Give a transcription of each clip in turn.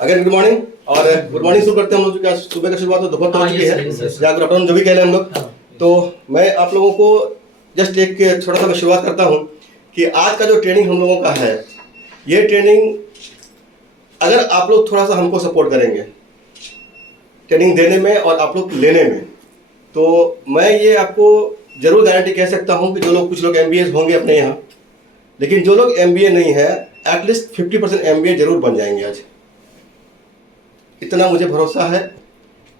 Again good morning. और good morning शुरू करते हैं हम लोग, क्योंकि आज सुबह का शुरुआत तो दोपहर हो चुकी है, या गुड आफ्टरनून जो भी कह रहे हैं हम लोग। तो मैं आप लोगों को जस्ट एक छोटा सा मैं शुरुआत करता हूँ कि आज का जो ट्रेनिंग हम लोगों का है, ये ट्रेनिंग अगर आप लोग थोड़ा सा हमको सपोर्ट करेंगे ट्रेनिंग देने में और आप लोग लेने में, तो मैं ये आपको जरूर गारंटी कह सकता हूँ कि जो लोग कुछ लोग MBA होंगे अपने यहाँ, लेकिन जो लोग MBA नहीं है एटलीस्ट 50% MBA जरूर बन जाएंगे आज, इतना मुझे भरोसा है।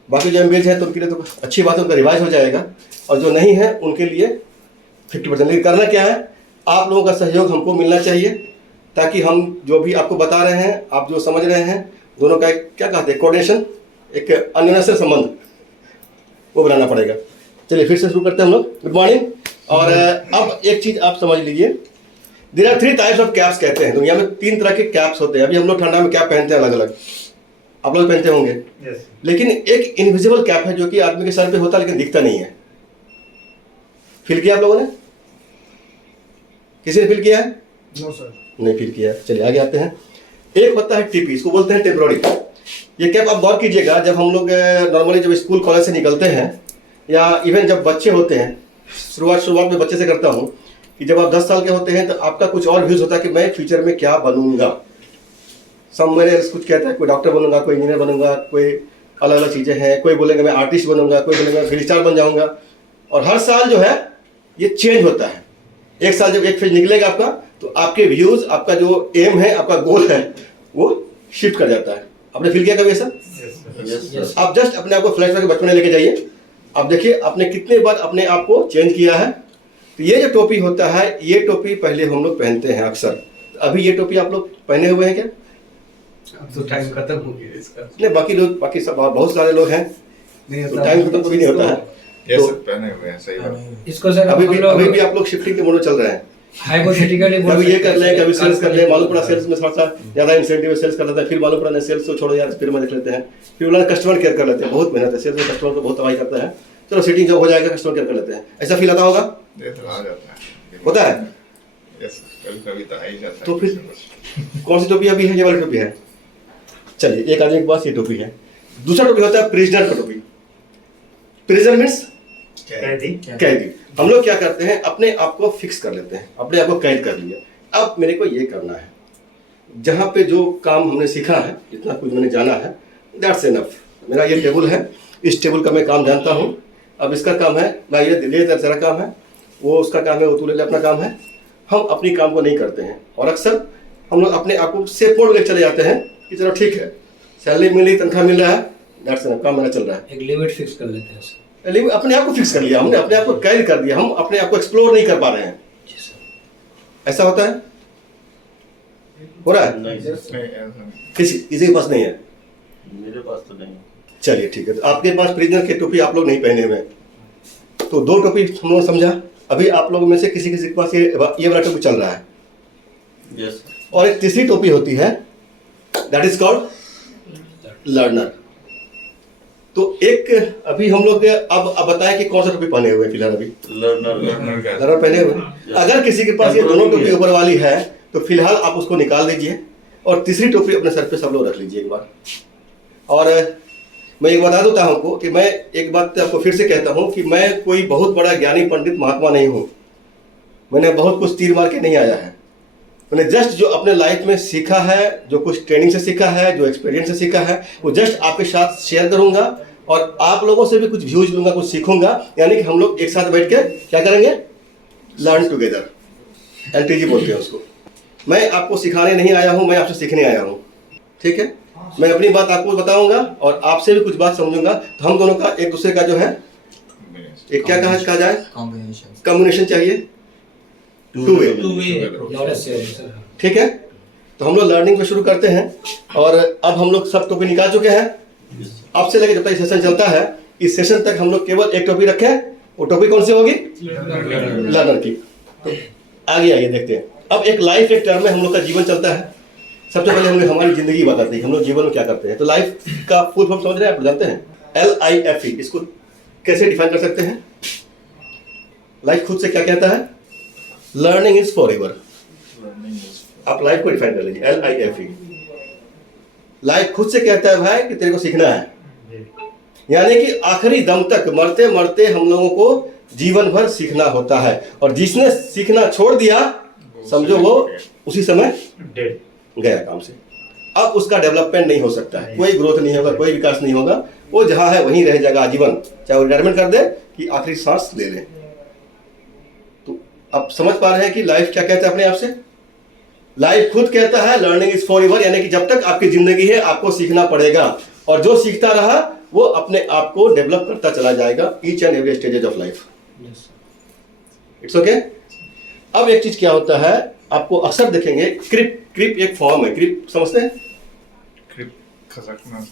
बाकी जो MBA है तो उनके लिए तो अच्छी बात है, उनका रिवाइज हो जाएगा, और जो नहीं है उनके लिए 50%। लेकिन करना क्या है, आप लोगों का सहयोग हमको मिलना चाहिए, ताकि हम जो भी आपको बता रहे हैं, आप जो समझ रहे हैं, दोनों का एक क्या कहते हैं कोऑर्डिनेशन, एक अन्योन्याश्रय संबंध वो बनाना पड़ेगा। चलिए फिर से शुरू करते हैं हम लोग। Good morning. और अब एक चीज़ आप समझ लीजिए, there are 3 types of caps कहते हैं। दुनिया में 3 तरह के कैप्स होते हैं। अभी हम लोग ठंडा में कैप पहनते हैं अलग अलग, आप लोग पहनते होंगे। yes. लेकिन एक इनविजिबल कैप है जो कि आदमी के सर पे होता है लेकिन दिखता नहीं है। फील किया आप लोगों ने? किसी ने फील किया है? नो सर, नहीं फील किया। चलिए आगे आते हैं। एक होता है टीपी, इसको बोलते हैं टेम्पोररी। ये कैप आप गौर कीजिएगा, जब हम लोग नॉर्मली जब स्कूल कॉलेज से निकलते हैं, या इवन जब बच्चे होते हैं, शुरुआत में बच्चे से करता हूँ कि जब आप 10 साल के होते हैं तो आपका कुछ और व्यूज होता है कि मैं फ्यूचर में क्या बनूंगा। सब मेरे कुछ कहता है, कोई डॉक्टर बनूंगा, कोई इंजीनियर बनूंगा, कोई अलग अलग चीज़ें हैं, कोई बोलेंगे मैं आर्टिस्ट बनूंगा, कोई बोलेंगे मैं फिल्म स्टार बन जाऊंगा। और हर साल जो है ये चेंज होता है। एक साल जब एक फेज निकलेगा आपका, तो आपके व्यूज, आपका जो एम है, आपका गोल है, वो शिफ्ट कर जाता है। आपने फील किया कभी ऐसा? yes. आप जस्ट अपने आप को फ्लैश करके बचपन में लेके जाइए, आप देखिए आपने कितने बार अपने आप को चेंज किया है। तो ये जो टोपी होता है, ये टोपी पहले हम लोग पहनते हैं अक्सर। अभी ये टोपी आप लोग पहने हुए हैं क्या? अब तो टाइम खत्म हो गया इसका। नहीं, बाकी लोग, बाकी सब बहुत सारे लोग हैं, तो टाइम खत्म कभी नहीं होता है। ये तो सब पहने हुए हैं, सही बात। इसको सर अभी भी आप लोग शिफ्टिंग के मोड में चल रहे हैं। हाइपोथेटिकली कभी ये कर लें, कभी सेल्स कर लें, मालूम पड़ा सेल्स में थोड़ा सा ज्यादा इंसेंटिव सेल्स कर लेते हैं, फिर मालूम पड़ा नहीं सेल्स को छोड़ो यार, फिर में देख लेते हैं, फिर बोला कस्टमर केयर कर लेते हैं। बहुत मेहनत है सेल्स में, कस्टमर को बहुत तबाही करता है। चलो सीटिंग जब हो जाएगा कस्टमर केयर कर लेते हैं, ऐसा फील आता होगा? ये तो आ जाता है, होता है। यस, कभी तो आ ही जाता है। तो फिर कौन सी टोपी अभी है? ये वाली टोपी है। चलिए, एक आदमी के पास ये टोपी है। दूसरा टोपी होता है प्रिजनर का टोपी। प्रिजनर मीन्स कैदी। हम लोग क्या करते हैं, अपने आप को फिक्स कर लेते हैं, अपने आप को कैद कर लिया। अब मेरे को ये करना है, जहाँ पे जो काम हमने सीखा है, जितना कुछ मैंने जाना है, दैट्स इनफ। मेरा ये टेबल है, इस टेबल का मैं काम जानता हूँ। अब इसका काम है, मैं ये तेरा काम है, वो उसका काम है, वो तू ले अपना काम है। हम अपनी काम को नहीं करते हैं, और अक्सर हम लोग अपने आप को सेफ मोड में चले जाते हैं कि चलो ठीक है, सैलरी मिल रही, तनख्वाह मिल रहा है, दैट्स इनफ, काम मेरा चल रहा है। एक लिमिट फिक्स कर लेते हैं सर। लेकिन अपने आप को फिक्स कर लिया हमने, अपने आप को कैद कर दिया, हम अपने आप को एक्सप्लोर नहीं कर पा रहे हैं। जी सर। ऐसा होता है? हो रहा है? नहीं, ऐसा नहीं। किसी के पास नहीं है? मेरे पास तो नहीं। चलिए ठीक है, तो आपके पास प्रिजनर की टोपी आप लोग नहीं पहने हुए, तो 2 टोपी हम लोग समझा। अभी आप लोगों में से किसी के पास ये वाला टोपी चल रहा है। यस। और एक तीसरी टोपी होती है, दैट इज कॉल्ड लर्नर। तो एक अभी हम लोग अब बताएं कि कौन सा टोपी पहने हुए फिलहाल? अभी लर्नर पहने हुए। अगर किसी के पास ये दोनों टोपी ऊपर वाली है तो फिलहाल आप उसको निकाल दीजिए, और तीसरी टोपी अपने सर पे सब लोग रख लीजिए एक बार। और मैं एक बता देता हूँ कि मैं एक बात आपको फिर से कहता हूँ कि मैं कोई बहुत बड़ा ज्ञानी पंडित महात्मा नहीं हूँ। मैंने बहुत कुछ तीर मार के नहीं आया है। मैंने जस्ट जो अपने लाइफ में सीखा है, जो कुछ ट्रेनिंग से सीखा है, जो एक्सपीरियंस से सीखा है, वो जस्ट आपके साथ शेयर करूंगा, और आप लोगों से भी कुछ व्यूज लूंगा, कुछ सीखूंगा। यानी कि हम लोग एक साथ बैठ के क्या करेंगे, लर्न टुगेदर, LTG बोलते हैं उसको। मैं आपको सिखाने नहीं आया हूँ, मैं आपसे सीखने आया हूँ, ठीक है? मैं अपनी बात आपको बताऊंगा और आपसे भी कुछ बात समझूंगा, तो हम दोनों का एक दूसरे का जो है एक क्या कहा जाए, कम्युनिकेशन चाहिए, two way, knowledge sharing sir. ठीक है? तो हम लोग लर्निंग को शुरू करते हैं। और अब हम लोग सब टोपी निकाल चुके हैं। अब से लेकर जब तक सेशन चलता है, इस सेशन तक हम लोग केवल एक टोपी रखें। वो टोपी कौन सी होगी? लर्नर की। तो आगे देखते हैं। अब एक लाइफ, एक टर्म में हम लोग का जीवन चलता है। सबसे पहले हम लोग हमारी जिंदगी बताते हैं, हम लोग जीवन में क्या करते हैं। तो लाइफ का फुल फॉर्म समझ रहे हैं आप? जानते हैं LIFE, इसको कैसे डिफाइन कर सकते हैं? लाइफ खुद से क्या कहता है? Learning is for ever. आप लाइफ को डिफाइन कर लीजिए, LIFE। लाइफ खुद से कहता है भाई कि तेरे को सीखना है। यानी कि आखिरी दम तक मरते मरते हम लोगों को जीवन भर सीखना होता है, और जिसने सीखना छोड़ दिया समझो वो उसी समय गया काम से। अब उसका डेवलपमेंट नहीं हो सकता है, कोई ग्रोथ नहीं होगा, कोई विकास नहीं होगा, वो जहां है वहीं रह जाएगा आजीवन, चाहे वो रिटायरमेंट कर दे कि आखिरी सांस ले ले। तो अब समझ पा रहे हैं कि लाइफ क्या कहता है अपने आप से? लाइफ खुद कहता है लर्निंग इज फॉर एवर, यानी कि जब तक आपकी जिंदगी है आपको सीखना पड़ेगा, और जो सीखता रहा वो अपने आप को डेवलप करता चला जाएगा each and every stages of life. It's okay. अब एक चीज क्या होता है, आपको अक्सर देखेंगे क्रिप एक फॉर्म है, क्रिप समझते हैं? खसकना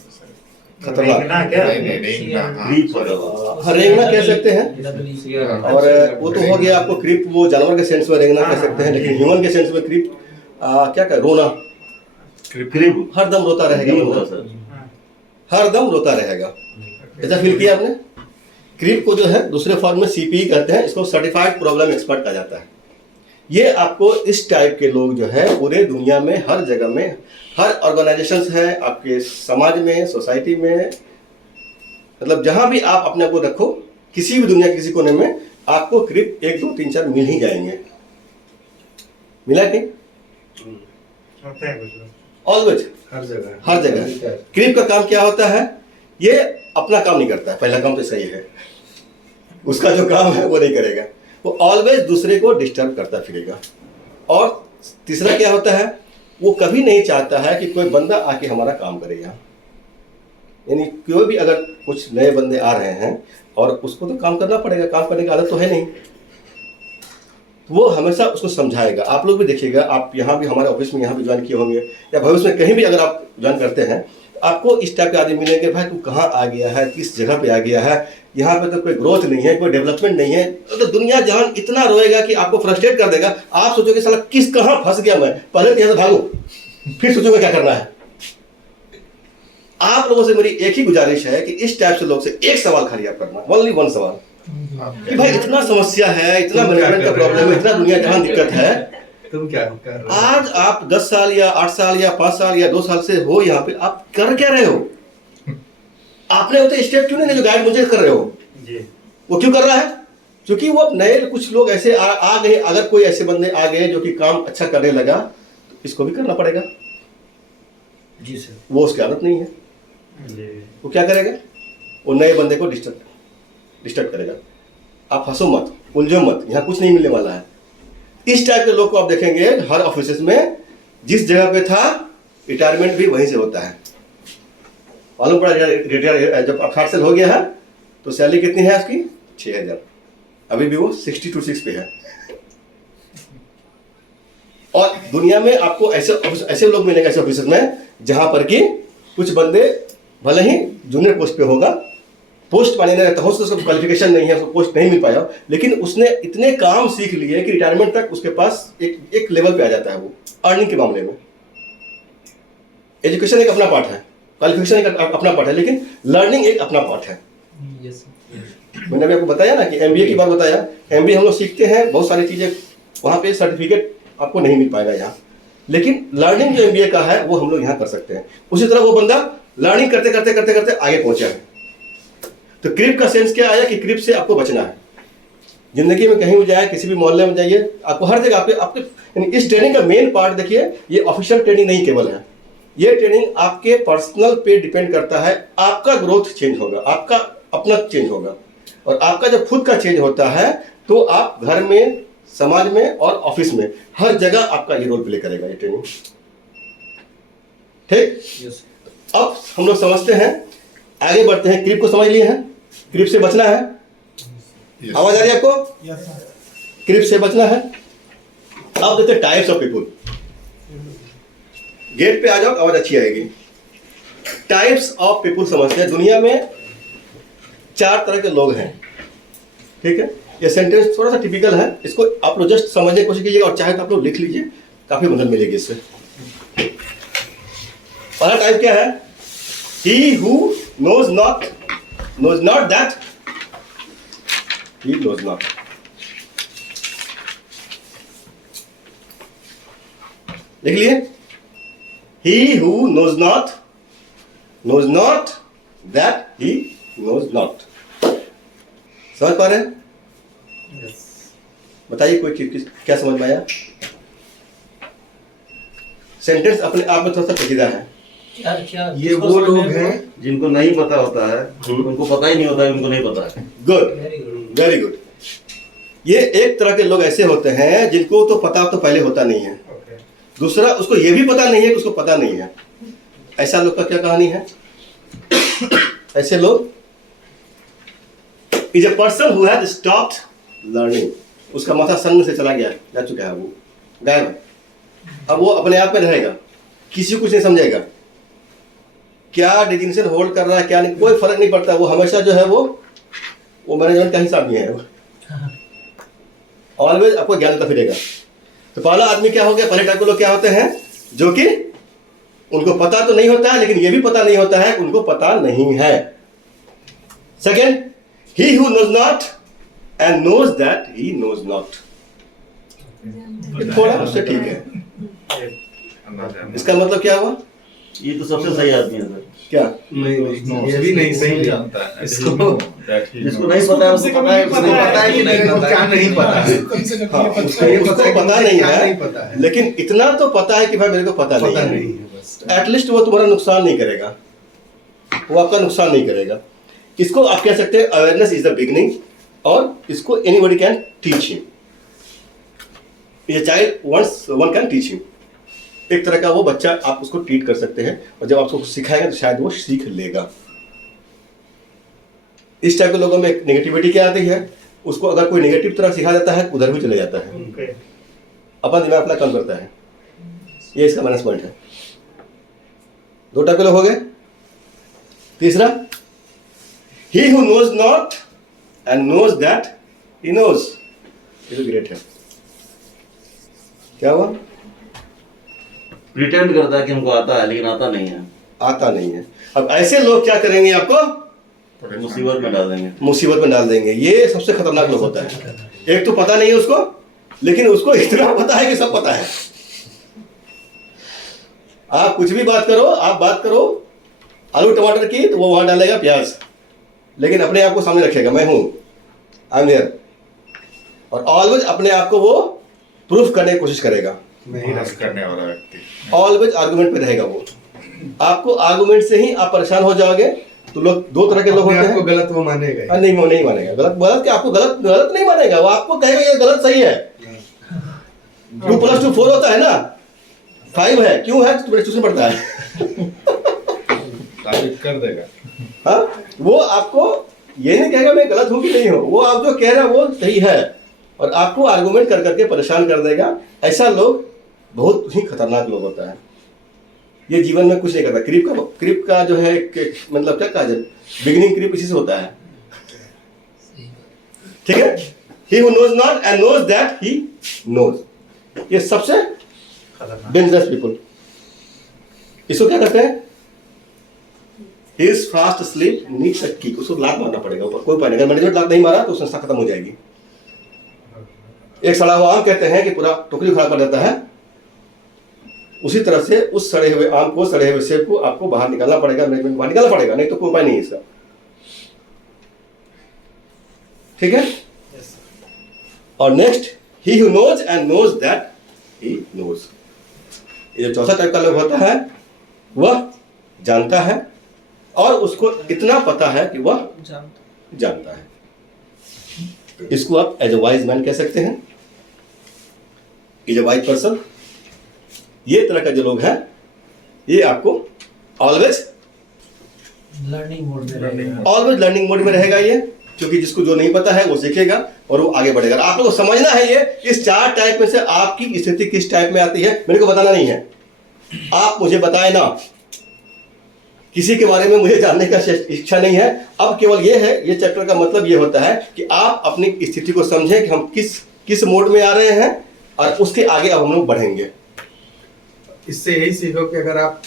खतरनाक, नहीं रेंगना, हाँ, हाँ, रेंगना कह सकते हैं। और वो तो हो गया आपको क्रिप, वो जानवर के सेंस में रेंगना कह सकते हैं, लेकिन ह्यूमन के सेंस में क्रिप क्या कर रोना, क्रिप हरदम रोता रहेगा बंदा, सर। हरदम रोता रहेगा। ऐसा फील किया आपने? क्रिप को जो है दूसरे फॉर्म में सीपीई कहते हैं, इसको सर्टिफाइड प्रॉब्लम एक्सपर्ट कहा जाता है। ये आपको इस टाइप के लोग जो है पूरे दुनिया में हर जगह में, हर ऑर्गेनाइजेशंस है आपके समाज में, सोसाइटी में, मतलब जहां भी आप अपने को रखो, किसी भी दुनिया के किसी कोने में आपको क्रिप 1 2 3 4 मिल ही जाएंगे। मिला कि ऑलवेज, हर जगह। क्रिप का काम क्या होता है? ये अपना काम नहीं करता है, पहला काम तो सही है, उसका जो काम है वो नहीं करेगा, वो ऑलवेज दूसरे को डिस्टर्ब करता फिरेगा। और तीसरा क्या होता है, वो कभी नहीं चाहता है कि कोई बंदा आके हमारा काम करे यहाँ। यानी कोई भी अगर कुछ नए बंदे आ रहे हैं और उसको तो काम करना पड़ेगा, काम करने की आदत तो है नहीं, तो वो हमेशा उसको समझाएगा। आप लोग भी देखिएगा, आप यहाँ भी हमारे ऑफिस में यहाँ भी ज्वाइन किए होंगे, या भविष्य में कहीं भी अगर आप ज्वाइन करते हैं, आपको इस टाइप के आदमी मिलेंगे, भाई तू कहाँ आ गया है, किस जगह पे आ गया है, यहाँ पे तो कोई ग्रोथ नहीं है, कोई डेवलपमेंट नहीं है। तो दुनिया जहान इतना रोएगा कि आपको फ्रस्ट्रेट कर देगा, आप सोचोगे साला कहाँ फंस गया मैं, पहले तो यहाँ से भागो, फिर सोचोगे क्या करना है। आप लोगों से मेरी एक ही गुजारिश है कि इस टाइप से लोग से एक सवाल खाली आप करना, ओनली वन सवाल, कि भाई इतना समस्या है, इतना मैनेजमेंट का प्रॉब्लम है, इतना दुनिया जहां दिक्कत है, तुम क्या कर रहे हो? आज आप 10 साल या 8 साल या 5 साल या 2 साल से हो यहाँ पे, आप कर क्या रहे हो? आपने वो तो स्टेप क्यों नहीं जो गाइड मुझे कर रहे हो जी। वो क्यों कर रहा है? क्योंकि वो नए कुछ लोग ऐसे आ गए, अगर कोई ऐसे बंदे आ गए जो कि काम अच्छा करने लगा तो इसको भी करना पड़ेगा जी सर। वो उसकी आदत नहीं है, जी। वो क्या करेगा? वो नए बंदे को डिस्टर्ब करेगा। आप हंसो मत, उलझो मत, यहाँ कुछ नहीं मिलने वाला है। इस टाइप के लोग को आप देखेंगे हर ऑफिस में, जिस जगह पे था रिटायरमेंट भी वहीं से होता है। मालूम पड़ा रिटायर जब 60 साल हो गया है तो सैलरी कितनी है उसकी? 6000। अभी भी वो 62 पे है। और दुनिया में आपको ऐसे लोग मिलेंगे ऐसे ऑफिस में जहां पर कि कुछ बंदे भले ही जूनियर पोस्ट पे होगा, पोस्ट पाने नहीं रहता हो, उसका क्वालिफिकेशन नहीं है, उसको पोस्ट नहीं मिल पाया, लेकिन उसने इतने काम सीख लिए कि रिटायरमेंट तक उसके पास एक लेवल पे आ जाता है वो अर्निंग के मामले में। एजुकेशन एक अपना पार्ट है, क्वालिफिकेशन एक अपना पार्ट है, लेकिन लर्निंग एक अपना पार्ट है। मैंने अभी आपको बताया ना कि एमबीए की बात बताया, एमबीए हम लोग सीखते हैं बहुत सारी चीजें, वहां पे सर्टिफिकेट आपको नहीं मिल पाएगा यहाँ, लेकिन लर्निंग जो एमबीए का है वो हम लोग यहाँ कर सकते हैं। उसी तरह वो बंदा लर्निंग करते करते करते करते आगे पहुंचा है। तो क्रिप का सेंस क्या आया कि क्रिप से आपको बचना है। जिंदगी में कहीं भी जाए, किसी भी मोहल्ले में जाइए, आपको हर जगह आपके इस ट्रेनिंग का मेन पार्ट देखिए, ये ऑफिशियल ट्रेनिंग नहीं केवल है, ये ट्रेनिंग आपके पर्सनल पे डिपेंड करता है। आपका ग्रोथ चेंज होगा, आपका अपना चेंज होगा, और आपका जब खुद का चेंज होता है तो आप घर में, समाज में और ऑफिस में हर जगह आपका ये रोल प्ले करेगा ये ट्रेनिंग। ठीक, अब हम लोग समझते हैं, आगे बढ़ते हैं। क्रिप को समझ लिए हैं, क्रिप से बचना है। आवाज आ रही है आपको? क्रिप से बचना है। अब देखते हैं टाइप्स ऑफ पीपुल। गेट पे आ जाओ, आवाज अच्छी आएगी। टाइप्स ऑफ पीपुल समझते हैं। दुनिया में 4 तरह के लोग हैं, ठीक है? ये सेंटेंस थोड़ा सा टिपिकल है, इसको आप लोग जस्ट समझने की कोशिश कीजिएगा, और चाहे तो आप लोग लिख लीजिए, काफी मदद मिलेगी इससे। पहला टाइप क्या है? He who knows not that he knows not. लिख लिए? He who knows not knows not that he knows not. समझ पा रहे हैं? बताइए कोई चीज क्या समझ में आया? सेंटेंस अपने आप में थोड़ा सा पेचीदा है। क्या क्या ये वो लोग हैं जिनको नहीं पता होता है, उनको पता ही नहीं होता है, उनको नहीं पता है। Good, very good. Very good. ये एक तरह के लोग ऐसे होते हैं जिनको तो पता तो पहले होता नहीं है, दूसरा उसको ये भी पता नहीं है कि उसको पता नहीं है। ऐसा लोग का क्या कहानी है? ऐसे लोग is a person who has stopped learning. उसका माथा संग से चला गया, जा चुका है, वो गायब है। अब वो अपने आप में रहेगा, किसी को कुछ नहीं समझेगा, क्या डिजिग्नेशन होल्ड कर रहा है क्या नहीं, कोई फर्क नहीं पड़ता। वो हमेशा जो है वो मैनेजमेंट का हिसाब नहीं है, ऑलवेज आपको ज्ञान देता फिरेगा। तो पहला आदमी क्या हो गया? पहले टाइप के लोग क्या होते हैं? जो कि उनको पता तो नहीं होता है, लेकिन ये भी पता नहीं होता है कि उनको पता नहीं है। Second, he who knows not and knows that he knows not. थोड़ा उससे ठीक है। इसका मतलब क्या हुआ? ये तो सबसे सही आदमी है सर। क्या? नहीं, ये भी नहीं सही जानता है। इसको जिसको नहीं पता है उसको पता है, उसको पता है कि मेरे को क्या नहीं पता है। हाँ, उसको पता नहीं है, लेकिन इतना तो पता है कि भाई मेरे को पता नहीं है। एटलीस्ट वो तुम्हारा नुकसान नहीं करेगा, वो आपका नुकसान नहीं करेगा। इसको आप कह सकते हैं अवेयरनेस इज द बिगिनिंग, और इसको एनीबॉडी कैन टीच हिम। ये child once one can teach him. एक तरह का वो बच्चा आप उसको ट्रीट कर सकते हैं, और जब आप उसको सिखाएंगे तो शायद वो सीख लेगा। इस टाइप के लोगों में नेगेटिविटी क्या आती है? उसको अगर कोई नेगेटिव तरह सिखा देता है उधर भी चले जाता है, अपना दिमाग अपना काम करता है। ये इसका मैनेजमेंट है। दो टाइप के लोग हो गए। तीसरा, he who knows not and knows that he knows. ये तो ग्रेट है। क्या हुआ? प्रिटेंड करता है कि हमको आता है, लेकिन आता नहीं है। आता नहीं है। अब ऐसे लोग क्या करेंगे? आपको मुसीबत में डाल देंगे। मुसीबत में डाल देंगे। ये सबसे खतरनाक लोग होता है। एक तो पता नहीं है उसको, लेकिन उसको इतना पता है कि सब पता है। आप कुछ भी बात करो, आप बात करो आलू टमाटर की, तो वो वहां डालेगा प्याज, लेकिन अपने आप को सामने रखेगा, मैं हूं, आई एम देयर। और ऑलवेज अपने आप को वो प्रूफ करने की कोशिश करेगा। करने वाला व्यक्ति ऑलवेज आर्गुमेंट पे रहेगा वो। आपको आर्गुमेंट से ही आप परेशान हो जाओगे। तो लोग दो तरह के लोग होते हैं। गलत वो मानेगा नहीं, वो नहीं मानेगा। गलत क्या? आपको गलत नहीं मानेगा, वो आपको कहेगा ये गलत सही है। 2+2 4 होता है ना, 5 है। क्यों है? तुम्हें ट्यूशन पढ़ता है। साबित कर देगा। हाँ, वो आपको ये नहीं कहेगा मैं गलत हूं कि नहीं हूं, वो आप जो कह रहे हैं वो सही है, और आपको आर्गुमेंट कर करके परेशान कर देगा। ऐसा लोग बहुत ही खतरनाक लोग होता है। ये जीवन में कुछ नहीं करता। क्रिप का जो है मतलब क्या कहा जाए, बिगिनिंग क्रिप इसी से होता है। ठीक है? He who knows not and knows that he knows. ये सबसे डेंजरस पीपल। इसको क्या कहते हैं? He is fast sleep needs a kick. उसको लात मारना पड़ेगा ऊपर, कोई उपाय नहीं। अगर मैनेजमेंट लात नहीं मारा तो संस्था खत्म हो जाएगी। एक सड़ा हुआ आम कहते हैं कि पूरा टोकरी खड़ा कर देता है, उसी तरह से उस सड़े हुए आम को, सड़े हुए सेब को आपको बाहर निकालना पड़ेगा, मैनेजमेंट बाहर निकालना पड़ेगा, नहीं तो कोई उपाय नहीं है इसका। ठीक है? और next, he who knows and knows that he knows. ये जो चौथा टाइप का लोग होता है, वह जानता है और उसको इतना पता है कि वह जानता है। इसको आप एज ए वाइज मैन कह सकते हैं, इज ए वाइज पर्सन। ये तरह का जो लोग हैं, ये आपको ऑलवेज लर्निंग मोड में रहेगा। ऑलवेज लर्निंग मोड में रहेगा ये, क्योंकि जिसको जो नहीं पता है वो सीखेगा और वो आगे बढ़ेगा। आप लोगों को समझना है ये, इस 4 टाइप में से आपकी स्थिति किस टाइप में आती है मेरे को बताना नहीं है। आप मुझे बताए ना, किसी के बारे में मुझे जानने का इच्छा नहीं है। अब केवल ये है, ये चैप्टर का मतलब ये होता है कि आप अपनी स्थिति को समझें कि हम किस मोड में आ रहे हैं, और उसके आगे अब हम लोग बढ़ेंगे। इससे यही सीखो कि अगर आप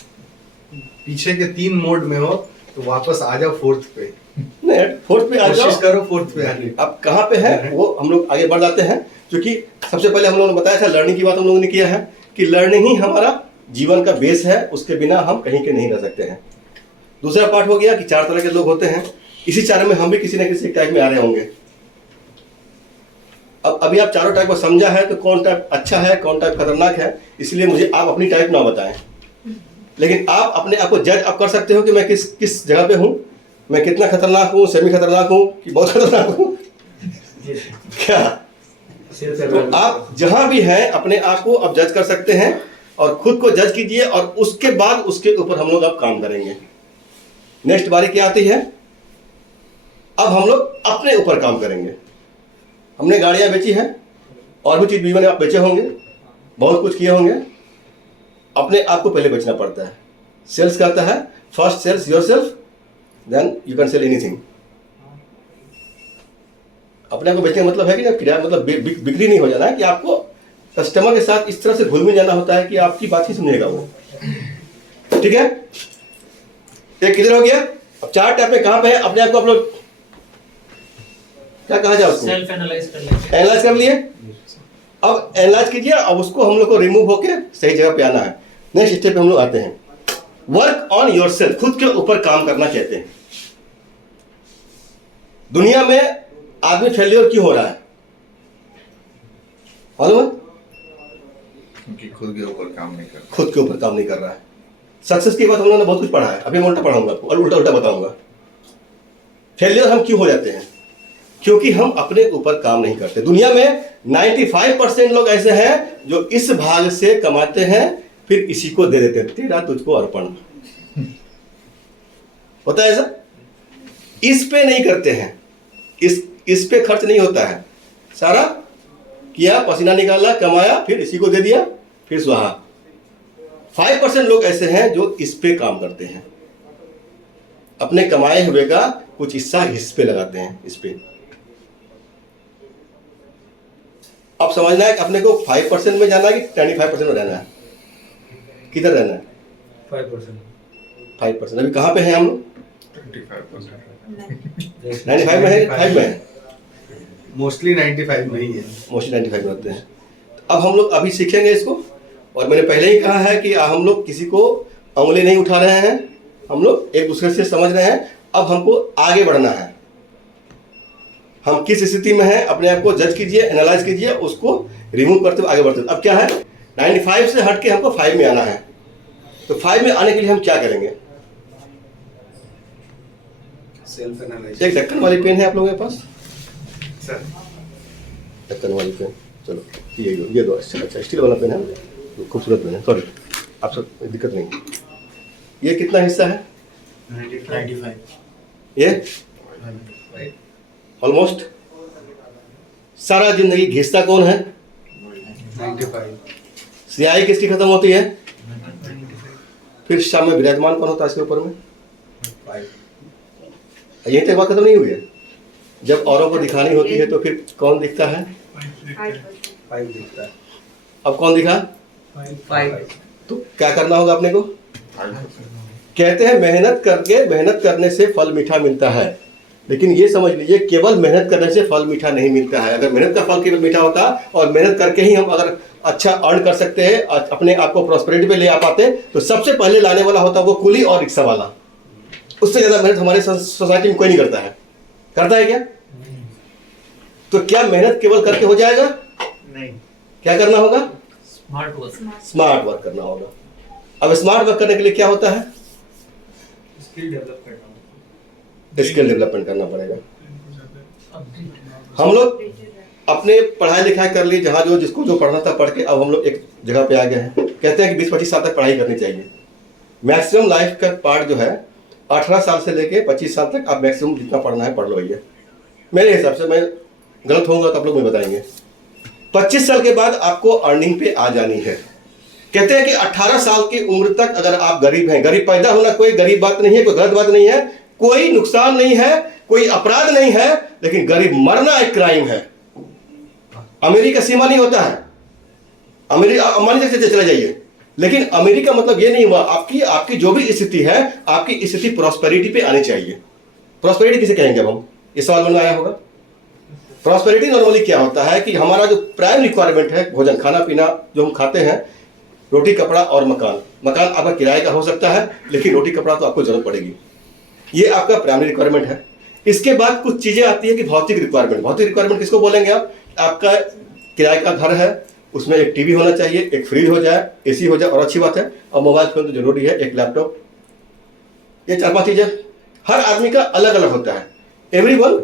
पीछे के 3 मोड में हो तो वापस आ जाओ 4th पे। नहीं, 4th पे आ जाओ, कोशिश करो 4th पे आने। अब कहाँ पे है वो हम लोग आगे बढ़ जाते हैं। क्योंकि सबसे पहले हम लोगों ने बताया था, लर्निंग की बात हम लोगों ने किया है कि लर्निंग ही हमारा जीवन का बेस है, उसके बिना हम कहीं के नहीं रह सकते हैं। दूसरा पार्ट हो गया कि 4 तरह के लोग होते हैं, इसी 4 में हम भी किसी न किसी टाइप में आ रहे होंगे। अब अभी आप चारों टाइप को समझा है तो कौन टाइप अच्छा है, कौन टाइप खतरनाक है, इसलिए मुझे आप अपनी टाइप ना बताएं, लेकिन आप अपने आप को जज आप कर सकते हो कि मैं किस जगह पे हूँ, मैं कितना खतरनाक हूँ, सेमी खतरनाक हूँ कि बहुत खतरनाक हूँ। क्या तो आप जहां भी हैं अपने आप को अब जज कर सकते हैं और खुद को जज कीजिए और उसके बाद उसके ऊपर हम लोग अब काम करेंगे। नेक्स्ट बारी क्या आती है, अब हम लोग अपने ऊपर काम करेंगे। हमने गाड़ियां बेची हैं और भी चीज भी आप बेचे होंगे, बहुत कुछ किए होंगे। अपने आप को पहले बेचना पड़ता है। सेल्स कहता है first sells yourself then you can sell anything. अपने आप को बेचने का मतलब है कि ना किराया मतलब बिक्री नहीं हो जाना है कि आपको कस्टमर के साथ इस तरह से घुल मिल जाना होता है कि आपकी बात ही सुनेगा वो। ठीक है, एक किधर हो गया। अब 4 टाइप में कहां पे है अपने आप को आप लोग क्या कहा जाए उसको सेल्फ एनालाइज कर लेंगे। एनालाइज कर लिए। अब एनालाइज कीजिए, अब उसको हम लोग को रिमूव होके सही जगह पे आना है। नेक्स्ट स्टेप पे हम लोग आते हैं, वर्क ऑन योरसेल्फ, खुद के ऊपर काम करना कहते हैं। दुनिया में आदमी फेलियर क्यों हो रहा है मालूम है? क्योंकि खुद के ऊपर काम नहीं कर खुद के ऊपर काम नहीं कर रहा है। सक्सेस की बात हम लोगों ने बहुत कुछ पढ़ा है, अभी मैं उल्टा पढ़ाऊंगा आपको और उल्टा बताऊंगा। फेलियर हम क्यों हो जाते हैं, क्योंकि हम अपने ऊपर काम नहीं करते। दुनिया में 95% लोग ऐसे हैं जो इस भाग से कमाते हैं फिर इसी को दे देते हैं, तेरा तुझको अर्पण। होता है ऐसा, इस पे नहीं करते हैं, इस पे खर्च नहीं होता है। सारा किया, पसीना निकाला, कमाया, फिर इसी को दे दिया, फिर स्वाहा। 5% लोग ऐसे हैं जो इस पे काम करते हैं, अपने कमाए हुए का कुछ हिस्सा इस पे लगाते हैं, इस पे। अब समझना है कि अपने को 5% में जाना है कि 95% में रहना है, किधर रहना है? 5%। अभी कहाँ पे हैं हम लोग? 95 में है, 5 में है, मोस्टली 95 में ही है। मोस्टली 95 में होते हैं। अब हम लोग अभी सीखेंगे इसको, और मैंने पहले ही कहा है कि हम लोग किसी को उंगली नहीं उठा रहे हैं, हम लोग एक दूसरे से समझ रहे हैं। अब हमको आगे बढ़ना है, हम किस स्थिति में हैं अपने आप को जज कीजिए, एनालाइज कीजिए, उसको रिमूव करते हुए आगे बढ़ते हुए। अब क्या है, 95 से हट के हमको 5 में आना है। तो 5 में आने के लिए हम क्या करेंगे? Self analyse. एक ढक्कन वाली पेन है आप लोगों के पास? सर ढक्कन वाली पेन, चलो ये दो। अच्छा स्टील वाला पेन है, खूबसूरत पेन है, सॉरी आप सब दिक्कत नहीं। ये कितना हिस्सा है? 95। ये ऑलमोस्ट सारा जिंदगी घिसता कौन है? 95। स्याही किसकी खत्म होती है? फिर शाम में विराजमान कौन होता है इसके ऊपर में? 5। यही तक बात खत्म नहीं हुई है। जब औरों को दिखानी होती है तो फिर कौन दिखता है? 5 दिखता है। अब कौन दिखा? 5। तो क्या करना होगा अपने को? कहते हैं मेहनत करने से फल मीठा मिलता है, लेकिन ये समझ लीजिए केवल मेहनत करने से फल मीठा नहीं मिलता है। अगर मेहनत का फल केवल मीठा होता और मेहनत करके ही हम अगर अच्छा अर्न कर सकते हैं, अपने आप को प्रॉस्पेरिटी पे ले आ पाते, तो सबसे पहले लाने वाला होता वो कुली और रिक्शा वाला। उससे ज्यादा मेहनत हमारे सोसाइटी में कोई नहीं करता है। करता है क्या? तो क्या मेहनत केवल करके हो जाएगा? नहीं। क्या करना होगा? स्मार्ट वर्क करना होगा। अब स्मार्ट वर्क करने के लिए क्या होता है? स्किल डेवलप करना। स्किल डेवलपमेंट करना पड़ेगा। हम लोग अपने पढ़ाई लिखाई कर ली, जहाँ जो जिसको जो पढ़ना था पढ़ के, अब हम लोग एक जगह पे आ गए हैं। कहते हैं कि 20-25 साल तक पढ़ाई करनी चाहिए। मैक्सिमम लाइफ का पार्ट जो है 18 साल से लेके 25 साल तक आप मैक्सिमम जितना पढ़ना है पढ़ लो भैया। मेरे हिसाब से, मैं गलत होऊंगा तो आप लोग मुझे बताएंगे। 25 साल के बाद आपको अर्निंग पे आ जानी है। कहते हैं कि 18 साल की उम्र तक अगर आप गरीब हैं, गरीब पैदा होना कोई गरीब बात नहीं है, कोई गलत बात नहीं है, कोई नुकसान नहीं है, कोई अपराध नहीं है, लेकिन गरीब मरना एक क्राइम है। अमीरी का सीमा नहीं होता है। अमीरी अंबानी से चले जाइए, लेकिन अमीरी का मतलब ये नहीं हुआ आपकी जो भी स्थिति है, आपकी स्थिति प्रॉस्पेरिटी पे आनी चाहिए। प्रॉस्पेरिटी किसे कहेंगे अब हम? ये सवाल मन में आया होगा। प्रॉस्पेरिटी नॉर्मली क्या होता है कि हमारा जो प्राइम रिक्वायरमेंट है, भोजन खाना पीना जो हम खाते हैं, रोटी कपड़ा और मकान। मकान आपका किराए का हो सकता है, लेकिन रोटी कपड़ा तो आपको जरूरत पड़ेगी। ये आपका प्राइमरी रिक्वायरमेंट है। इसके बाद कुछ चीजें आती है कि भौतिक रिक्वायरमेंट। भौतिक रिक्वायरमेंट किसको बोलेंगे आप? आपका किराए का घर है, उसमें एक टीवी होना चाहिए, एक फ्रिज हो जाए, एसी हो जाए और अच्छी बात है, और मोबाइल फोन तो जरूरी है, एक लैपटॉप। ये 4-5 चीजें हर आदमी का अलग अलग होता है। एवरीवन,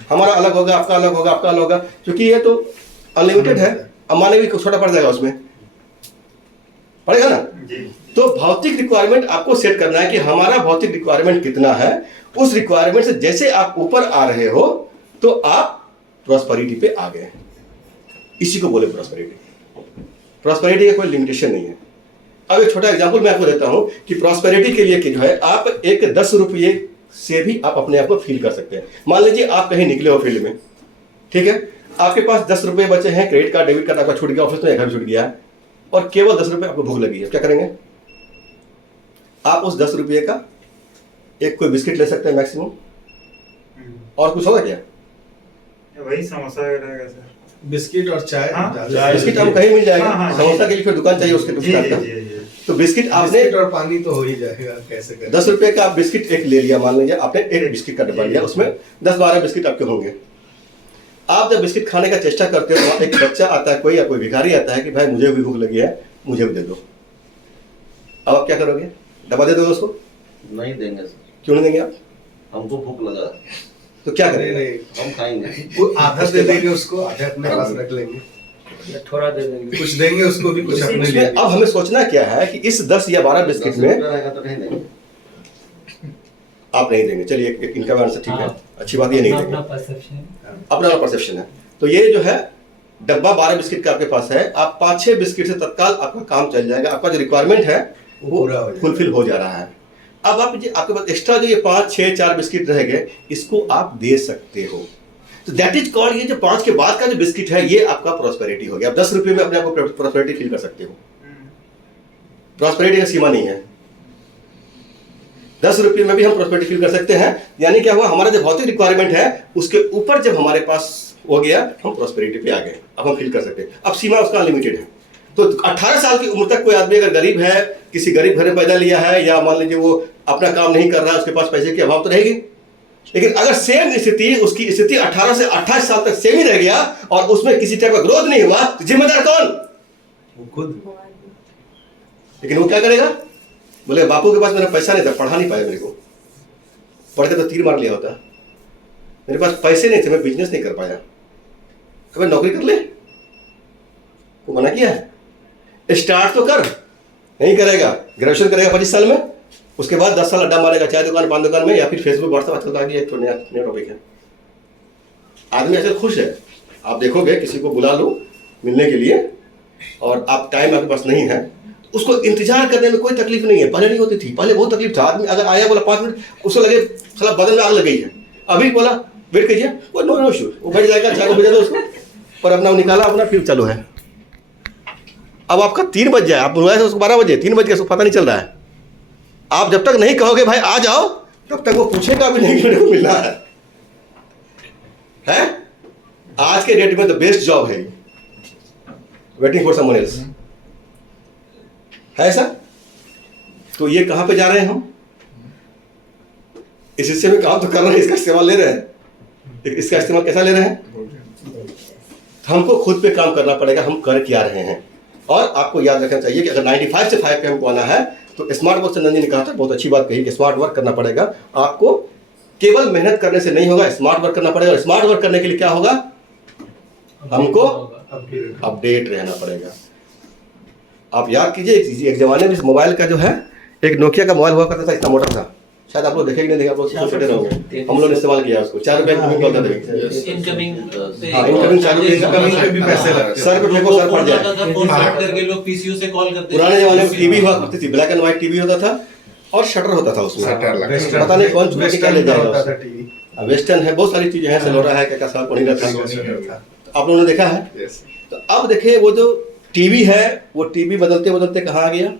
हमारा अलग होगा, आपका अलग होगा, आपका अलग होगा, क्योंकि ये तो अनलिमिटेड है। अब माने भी छोटा पड़ जाएगा, उसमें पड़ेगा ना। तो भौतिक रिक्वायरमेंट आपको सेट करना है कि हमारा भौतिक रिक्वायरमेंट कितना है। उस रिक्वायरमेंट से जैसे आप ऊपर आ रहे हो तो आप प्रॉस्पेरिटी पे आ गए। इसी को बोले प्रॉस्पेरिटी। प्रॉस्पेरिटी का कोई लिमिटेशन नहीं है। अब एक छोटा एग्जांपल मैं आपको देता हूं कि प्रॉस्पेरिटी के लिए कि जो है आप एक 10 रुपये से भी आप अपने आप को फील कर सकते हैं। मान लीजिए आप कहीं निकले हो फील्ड में, ठीक है, आपके पास 10 रुपये बचे हैं, क्रेडिट कार्ड डेबिट कार्ड आपका छूट गया, ऑफिस में घर छूट गया और केवल 10 रुपये आपको भूख लगी है, क्या करेंगे आप? उस 10 रुपये का एक कोई बिस्किट ले सकते हैं मैक्सिमम, और कुछ होगा क्या? वही समोसा रहेगा सर। बिस्किट और चाय। हाँ, बिस्किट आपको कहीं मिल जाएगा। हाँ, समोसा के लिए फिर दुकान चाहिए उसके जी, दुकान जी, का। जी, जी। तो बिस्किट आपने बिस्किट और पानी तो हो ही जाएगा, कैसे करें? 10 रुपये का आप बिस्किट एक ले लिया, मान लीजिए आपने एक बिस्किट का डब्बा लिया, उसमें 10-12 बिस्किट आपके होंगे। आप जब बिस्किट खाने का चेष्टा करते हो तो एक बच्चा आता है कोई, या कोई भिखारी आता है कि भाई मुझे भी भूख लगी है, मुझे भी दे दो। अब आप क्या करोगे? डब्बा दे दोगे उसको? नहीं देंगे सर, क्यों नहीं देंगे आप? हमको भूख लगा है, तो क्या नहीं करेंगे? नहीं, हम खाएंगे। वो आधा दे देंगे उसको, आधा अपने पास रख लेंगे, थोड़ा दे देंगे। कुछ देंगे उसको भी, कुछ अपने लिए। अब हमें सोचना क्या है कि इस 10 या 12 बिस्किट 10 में रुपया रहेगा तो नहीं देंगे। आप नहीं देंगे। चलिए एक इनका आंसर ठीक है, अच्छी बात, ये नहीं देंगे, अपना परसेप्शन। अपना परसेप्शन है। तो ये जो है डब्बा 12 बिस्किट का आपके पास है, आप 5-6 बिस्किट से तत्काल आपका काम चल जाएगा, आपका जो रिक्वायरमेंट है वो पूरा हो जाएगा। फुलफिल हो जा रहा है। अब आप आपके पास एक्स्ट्रा जो ये 5-6-4 बिस्किट रह गए, इसको आप दे सकते हो। तो दैट इज कॉल्ड, ये जो 5 के बाद का जो बिस्किट है ये आपका प्रॉस्पेरिटी हो गया। आप 10 रुपये में अपने आप को प्रॉस्पेरिटी फील कर सकते हो। प्रॉस्पेरिटी का सीमा नहीं है, 10 रुपये में भी हम प्रॉस्पेरिटी फील कर सकते हैं। यानी क्या हुआ, हमारा जो भौतिक रिक्वायरमेंट है उसके ऊपर जब हमारे पास हो गया, हम प्रॉस्पेरिटी पे आ गए, अब हम फील कर सकते हैं। अब सीमा उसका अनलिमिटेड है। तो 18 साल की उम्र तक कोई आदमी अगर गरीब है, किसी गरीब घर में पैदा लिया है, या मान लीजिए वो अपना काम नहीं कर रहा है, उसके पास पैसे की अभाव तो रहेगी, लेकिन अगर सेम स्थिति, उसकी स्थिति 18 से 28 साल तक सेम ही रह गया और उसमें किसी टाइप का ग्रोथ नहीं हुआ, तो जिम्मेदार कौन? वो खुद। लेकिन वो क्या करेगा? बोले बापू के पास मेरा पैसा नहीं था, पढ़ा नहीं पाया, मेरे को पढ़ के तो तीर मार लिया होता, मेरे पास पैसे नहीं थे, मैं बिजनेस नहीं कर पाया। कभी नौकरी कर ले, को मना किया है? स्टार्ट तो कर, नहीं करेगा, ग्रेजुएशन करेगा 25 साल में, उसके बाद 10 साल अड्डा मारेगा, चाय दुकान, पान दुकान में, या फिर फेसबुक व्हाट्सएप। आजकल तो आगे एक तो नया टॉपिक है। आदमी आजकल खुश है, आप देखोगे किसी को बुला लो मिलने के लिए और आप टाइम आपके पास नहीं है, उसको इंतजार करने में कोई तकलीफ नहीं है। पहले नहीं होती थी, पहले बहुत तकलीफ था। आदमी अगर आया बोला 5 मिनट, उसको लगे साला बदन में आग लग गई है। अभी बोला वेट कीजिए, वो नो नो इशू, वो बैठ जाएगा, चाय को भेजा दो उसको, और अपना निकाला, अपना फिर चालू है। अब आपका 3 बज जाए, आप बुलाए उसको 12 बजे, 3 बज गए, उसको पता नहीं चल रहा है। आप जब तक नहीं कहोगे भाई आ जाओ, तब तक वो पूछेगा भी नहीं कि मेरे को मिलना है? आज के डेट में तो बेस्ट जॉब है वेटिंग फॉर समवन एल्स, है ऐसा? तो ये कहां पे जा रहे हैं हम? इस हिस्से में काम तो कर रहे हैं, इसका इस्तेमाल ले रहे हैं। इसका इस्तेमाल कैसा ले रहे हैं? हमको खुद पे काम करना पड़ेगा, हम कर क्या रहे हैं। और आपको याद रखना चाहिए कि अगर 95 से 5 पे हमको आना है तो स्मार्ट वर्क, चंदन जी ने कहा था, बहुत अच्छी बात कही कि स्मार्ट वर्क करना पड़ेगा। आपको केवल मेहनत करने से नहीं होगा, स्मार्ट वर्क करना पड़ेगा। और स्मार्ट वर्क करने के लिए क्या होगा? हमको अपडेट रहना पड़ेगा। आप याद कीजिए, एक जमाने में इस मोबाइल का जो है, एक नोकिया का मोबाइल हुआ करता था, इतना मोटा था, शायद आप लोग देखे कि नहीं देखे, आप लोग छोटे रहोगे, हम लोग ने इस्तेमाल किया उसको। 4 रुपए इनकमिंग कॉल थे, इनकमिंग इनकमिंग चालू इनकमिंग पे भी पैसे लगते सर पे फेंको, सर पड़ जाए। फोन कट करके लोग पीसीयू से कॉल करते पुराने जमाने में टीवी हुआ करती थी, ब्लैक एंड व्हाइट टीवी होता था और शटर होता था उसमें, शटर लगा। पता नहीं कौन चुरा के क्या ले जाएगा होता उससे। था टीवी। वेस्टर्न है, बहुत सारी चीजें हैं, सलोरा है, क्या साल पढ़ी रहता है, आप लोगों ने देखा है। Yes. तो अब देखिए वो जो टीवी है, वो टीवी बदलते बदलते कहाँ आ गया?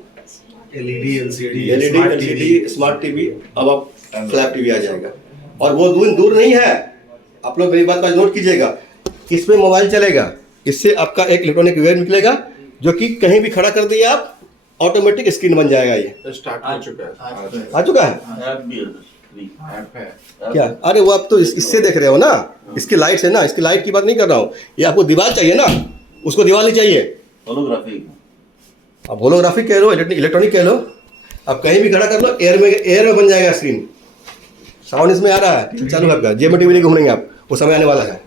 LED, LCD, LED, LCD, smart TV, अब आप फ्लैट टीवी आ जाएगा। और वो दूर नहीं है, आप लोग मेरी बात का नोट कीजिएगा, इसमें मोबाइल चलेगा, इससे आपका एक इलेक्ट्रॉनिक वेयर निकलेगा जो कि कहीं भी खड़ा कर दिए आप, ऑटोमेटिक स्क्रीन बन जाएगा। ये स्टार्ट हो चुका है। आ चुका है। ऐप भी है। ऐप है। क्या? अरे वो आप तो इससे देख रहे हो ना, इसकी लाइट है ना, इसकी लाइट की बात नहीं कर रहा हूँ। ये आपको दीवार चाहिए ना, उसको दीवार ही चाहिए। होलोग्राफी। आप होलोग्राफिक कह लो, इलेक्ट्रॉनिक कह लो, आप कहीं भी खड़ा कर लो, एयर में बन जाएगा स्क्रीन। साउंड इसमें आ रहा है, चालू है आपका, जेब में टीवी घूमेंगे आप, वो समय आने वाला है,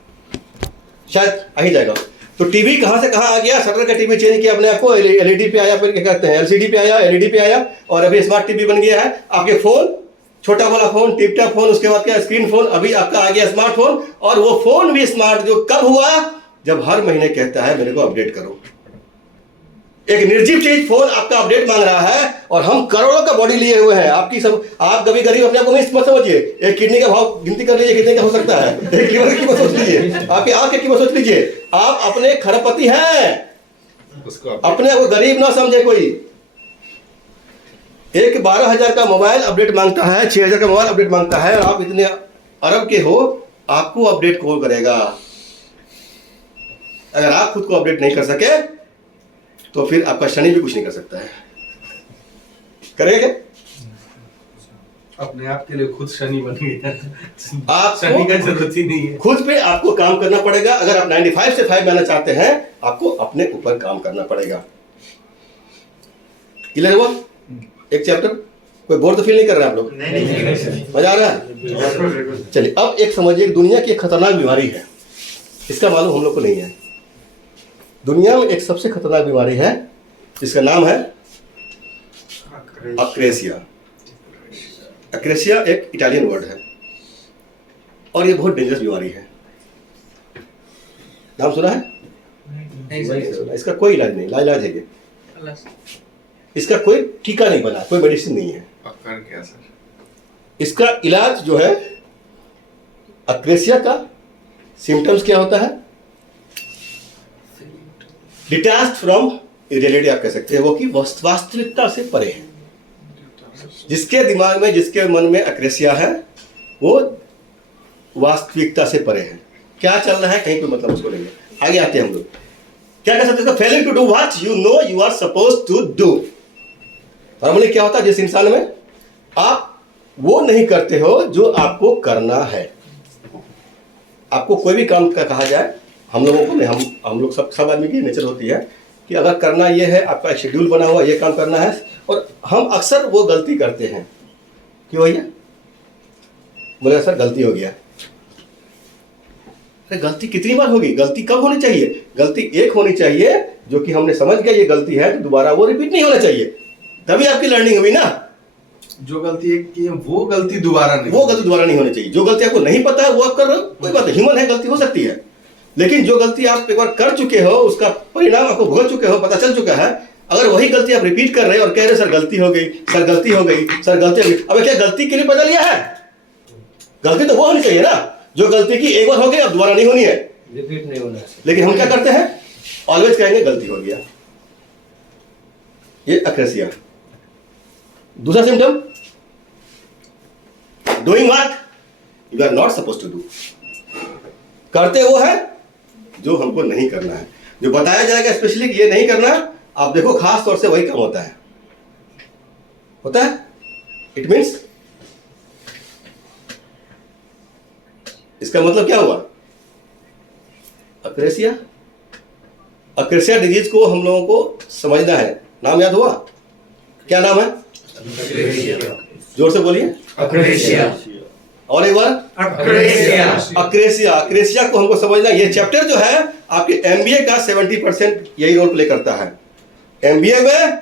शायद आ ही जाएगा। तो टीवी कहाँ से कहाँ आ गया? शटर का टीवी चेंज किया अपने आप को, एलईडी पे आया, फिर क्या कहते हैं एलसीडी पे आया, एलईडी पे आया, और अभी स्मार्ट टीवी बन गया है। आपके फोन, छोटा वाला फोन, टिप टॉप फोन, उसके बाद क्या स्क्रीन फोन, अभी आपका आ गया स्मार्टफोन। और वो फोन भी स्मार्ट जो कब हुआ? जब हर महीने कहता है मेरे को अपडेट करो। एक निर्जीव चीज फोन आपका अपडेट मांग रहा है, और हम करोड़ों का बॉडी लिए हुए हैं। आप कभी गरीब अपने आप को मत समझिए। एक किडनी का भाव गिनती कर लीजिए कितने का हो सकता है, एक लीवर की सोच लीजिए, आपकी आंख की कीमत सोच लीजिए। आप अपने खरपति हैं, उसको अपने को गरीब ना समझे कोई। एक 12,000 का मोबाइल अपडेट मांगता है, 6,000 का मोबाइल अपडेट मांगता है, और आप इतने अरब के हो, आपको अपडेट कौन करेगा? अगर आप खुद को अपडेट नहीं कर सके तो फिर आपका शनि भी कुछ नहीं कर सकता है। करेगा क्या? अपने आप के लिए खुद शनि बन गया, आप शनि का जरूरत ही नहीं है। खुद पे आपको काम करना पड़ेगा। अगर आप 95 से 5 बनाना चाहते हैं, आपको अपने ऊपर काम करना पड़ेगा। क्लियर हुआ? एक चैप्टर कोई बोर तो फील नहीं कर रहे आप लोग? नहीं। मजा आ रहा है? बिल्कुल। चलिए अब एक समझिए, दुनिया की एक खतरनाक बीमारी है, इसका मालूम हम लोग को नहीं है। दुनिया में एक सबसे खतरनाक बीमारी है जिसका नाम है अक्रेसिया। अक्रेसिया एक इटालियन वर्ड है, और ये बहुत डेंजरस बीमारी है। नाम सुना है? नहीं सुना। इसका कोई इलाज नहीं, लाइलाज है ये। इसका कोई टीका नहीं बना, कोई मेडिसिन नहीं है। पकड़ क्या सर? इसका इलाज जो है, अक्रेसिया का सिम्टम्स क्या होता है? डिटैच्ड फ्रॉम रियलिटी आप कह सकते हैं, वो कि वास्तविकता से परे है। जिसके दिमाग में, जिसके मन में अक्रेसिया है, वो वास्तविकता से परे है। क्या चल रहा है कहीं कोई मतलब उसको नहीं है। आगे आते हैं हम लोग, क्या कह सकते हैं? Failing to do what you know you are supposed to do. Normally क्या होता है, जिस इंसान में आप वो नहीं करते हो जो आपको करना है। आपको कोई भी काम का कहा जाए, हम लोगों को नहीं, हम लोग सब आदमी की नेचर होती है कि अगर करना ये है, आपका शेड्यूल बना हुआ ये काम करना है, और हम अक्सर वो गलती करते हैं। क्यों भैया? बोले सर गलती हो गया। अरे गलती कितनी बार होगी? गलती कब होनी चाहिए? गलती एक होनी चाहिए जो कि हमने समझ गया ये गलती है, तो दोबारा वो रिपीट नहीं होना चाहिए, तभी आपकी लर्निंग हुई ना। जो गलती एक की है, वो गलती दोबारा नहीं होनी चाहिए। जो गलती आपको नहीं पता है वो आप कर रहे हो, कोई बात नहीं, ह्यूमन है, गलती हो सकती है। लेकिन जो गलती आप एक बार कर चुके हो, उसका परिणाम आपको भुगत चुके हो, पता चल चुका है, अगर वही गलती आप रिपीट कर रहे हो और कह रहे सर गलती हो गई, सर गलती हो गई, सर गलती हो गई, अब क्या गलती के लिए बदल लिया है? गलती तो वो होनी चाहिए ना, जो गलती की एक बार हो गई अब दोबारा नहीं होनी है, रिपीट नहीं होना है। लेकिन हम क्या करते हैं? ऑलवेज कहेंगे गलती हो गया। ये अक्रेसिया। दूसरा symptom, doing what you are not supposed to do. करते वो है जो हमको नहीं करना है, जो बताया जाएगा स्पेशली कि ये नहीं करना। आप देखो खास तौर से वही काम होता है। इट मीन्स, इसका मतलब क्या हुआ? अक्रेसिया डिजीज को हम लोगों को समझना है। नाम याद हुआ? क्या नाम है? जोर से बोलिए। अक्रेसिया। और एक बार, अक्रेसिया को हमको समझना। ये चैप्टर जो है आपके एमबीए का 70% यही रोल प्ले करता है। एमबीए में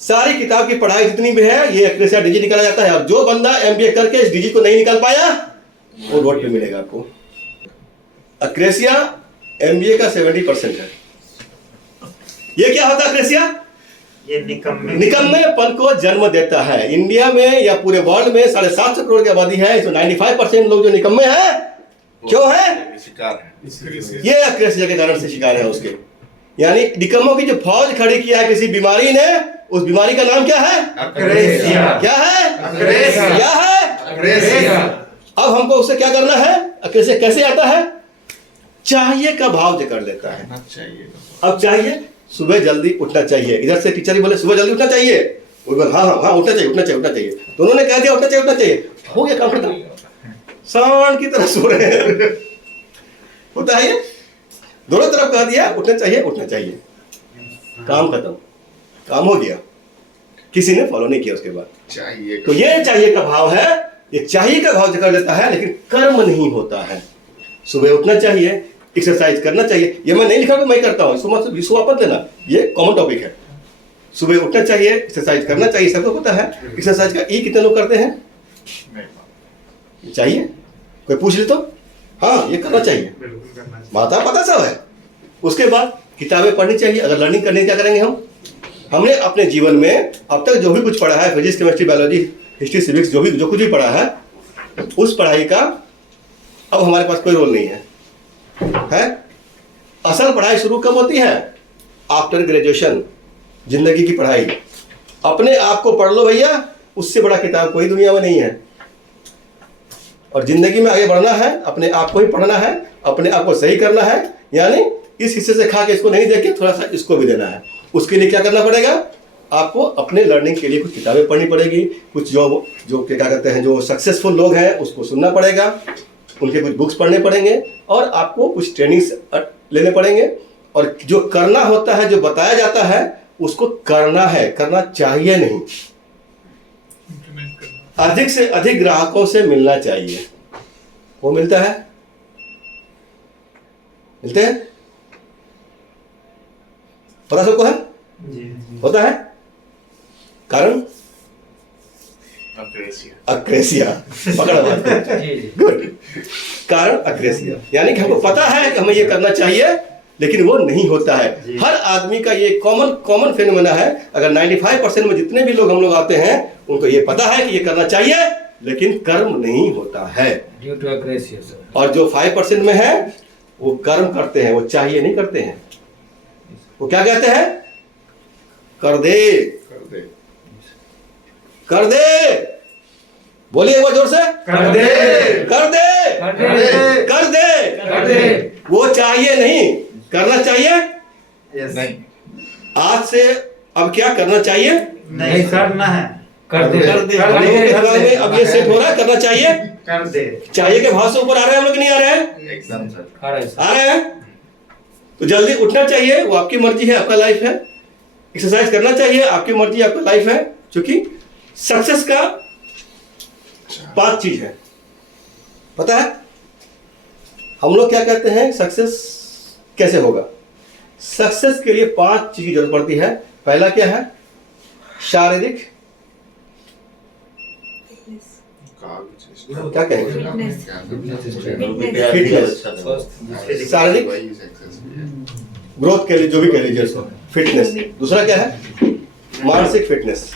सारी किताब की पढ़ाई जितनी भी है, ये अक्रेसिया डिजीज निकाला जाता है। अब जो बंदा एमबीए करके इस डिजीज को नहीं निकाल पाया, वो रोड पे मिलेगा आपको। अक्रेसिया एमबीए का 70% है। ये क्या होता है अक्रेसिया? ये निकम्मेपन को जन्म देता है। इंडिया में या पूरे वर्ल्ड में 750 करोड़ की आबादी है, इसमें 95% लोग जो निकम्मे हैं, क्यों है? शिकार है। ये अक्रेसिया के कारण से शिकार है उसके। यानी निकम्मों की जो फौज खड़ी किया है किसी बीमारी ने, उस बीमारी का नाम क्या है? अक्रेसिया। क्या है? अक्रेसिया। क्या है? अक्रेसिया। अब हमको उससे क्या करना है? अक्रेसिया कैसे आता है? चाहिए का भाव जकड़ लेता है। चाहिए। अब चाहिए, सुबह जल्दी उठना चाहिए। इधर से टीचर ही बोले सुबह जल्दी उठना चाहिए, वो बोले हाँ उठना चाहिए। दोनों ने कह दिया उठना चाहिए। हो गया काम खत्म, सांड की तरह सो रहे हैं। होता है ये, दोनों तरफ कह दिया उठना चाहिए, उठना चाहिए, काम खत्म, काम हो गया, किसी ने फॉलो नहीं किया उसके बाद। चाहिए तो ये चाहिए का भाव है, ये चाहिए का भाव कर लेता है, लेकिन कर्म नहीं होता है। सुबह उठना चाहिए, एक्सरसाइज करना चाहिए, ये मैं नहीं लिखा कि मैं करता हूँ, इसको मत लेना, ये कॉमन टॉपिक है। सुबह उठना चाहिए, एक्सरसाइज करना चाहिए, सबको पता है। एक्सरसाइज का ई कितने लोग करते हैं? नहीं, चाहिए, कोई पूछ ले तो हाँ ये करना चाहिए, बिल्कुल करना चाहिए। माता पता सब है। उसके बाद किताबें पढ़नी चाहिए। अगर लर्निंग करने क्या करेंगे हमने अपने जीवन में अब तक जो भी कुछ पढ़ा है, physics, chemistry, biology, history, civics, जो कुछ भी पढ़ा है, उस पढ़ाई का अब हमारे पास कोई रोल नहीं है। असल पढ़ाई शुरू कब होती है? आफ्टर ग्रेजुएशन, जिंदगी की पढ़ाई। अपने आप को पढ़ लो भैया, उससे बड़ा किताब कोई दुनिया में नहीं है। और जिंदगी में आगे बढ़ना है, अपने आप को ही पढ़ना है, अपने आप को सही करना है, यानी इस हिस्से से खा के इसको नहीं देके थोड़ा सा इसको भी देना है। उसके लिए क्या करना पड़ेगा? आपको अपने लर्निंग के लिए कुछ किताबें पढ़नी पड़ेगी, कुछ जो क्या कहते हैं, जो सक्सेसफुल लोग हैं उसको सुनना पड़ेगा, उनके कुछ बुक्स पढ़ने पड़ेंगे, और आपको कुछ ट्रेनिंग्स लेने पड़ेंगे। और जो करना होता है, जो बताया जाता है, उसको करना है, करना चाहिए नहीं। अधिक से अधिक ग्राहकों से मिलना चाहिए। वो मिलता है? मिलते हैं? पता सबको है? होता है? कारण अक्रेसिया, पकड़ा बात को। जी जी। गुड। कारण अक्रेसिया, यानी कि हमको पता है कि हमें ये करना चाहिए, लेकिन वो नहीं होता है। हर आदमी का ये कॉमन फेनोमेना है। अगर 95% में जितने भी लोग हम लोग आते हैं, उनको ये पता है कि ये करना चाहिए, लेकिन कर्म नहीं होता है। Due to aggressive sir. और जो 5% में है, वो कर्म करते हैं, वो चाहिए नहीं करते हैं। वो क्या कहते हैं? कर दे, कर दे। कर दे, बोलिए एक बार जोर से, कर दे, कर दे, कर दे, कर दे, कर दे। वो चाहिए नहीं, करना चाहिए। यस, नहीं, आज से अब क्या करना चाहिए? नहीं करना है, कर दे, कर दे, लोगों के दिमाग में अब ये सेट हो रहा है, करना चाहिए। कर दे। चाहिए के भाव से ऊपर आ रहे हैं हम लोग कि नहीं आ रहे हैं? एकदम सर। आ रहा है सर। आ रहे हैं। तो जल्दी उठना चाहिए, वो आपकी मर्जी है, आपका लाइफ है। एक्सरसाइज करना चाहिए, आपकी मर्जी, आपका लाइफ है। क्योंकि सक्सेस का 5 चीज है, पता है? हम लोग क्या कहते हैं सक्सेस कैसे होगा? सक्सेस के लिए 5 चीज की जरूरत पड़ती है। पहला क्या है? शारीरिक, क्या कहेंगे? फिटनेस, शारीरिक ग्रोथ के लिए, जो भी कह लीजिए उसको, फिटनेस। दूसरा क्या है? मानसिक fitness,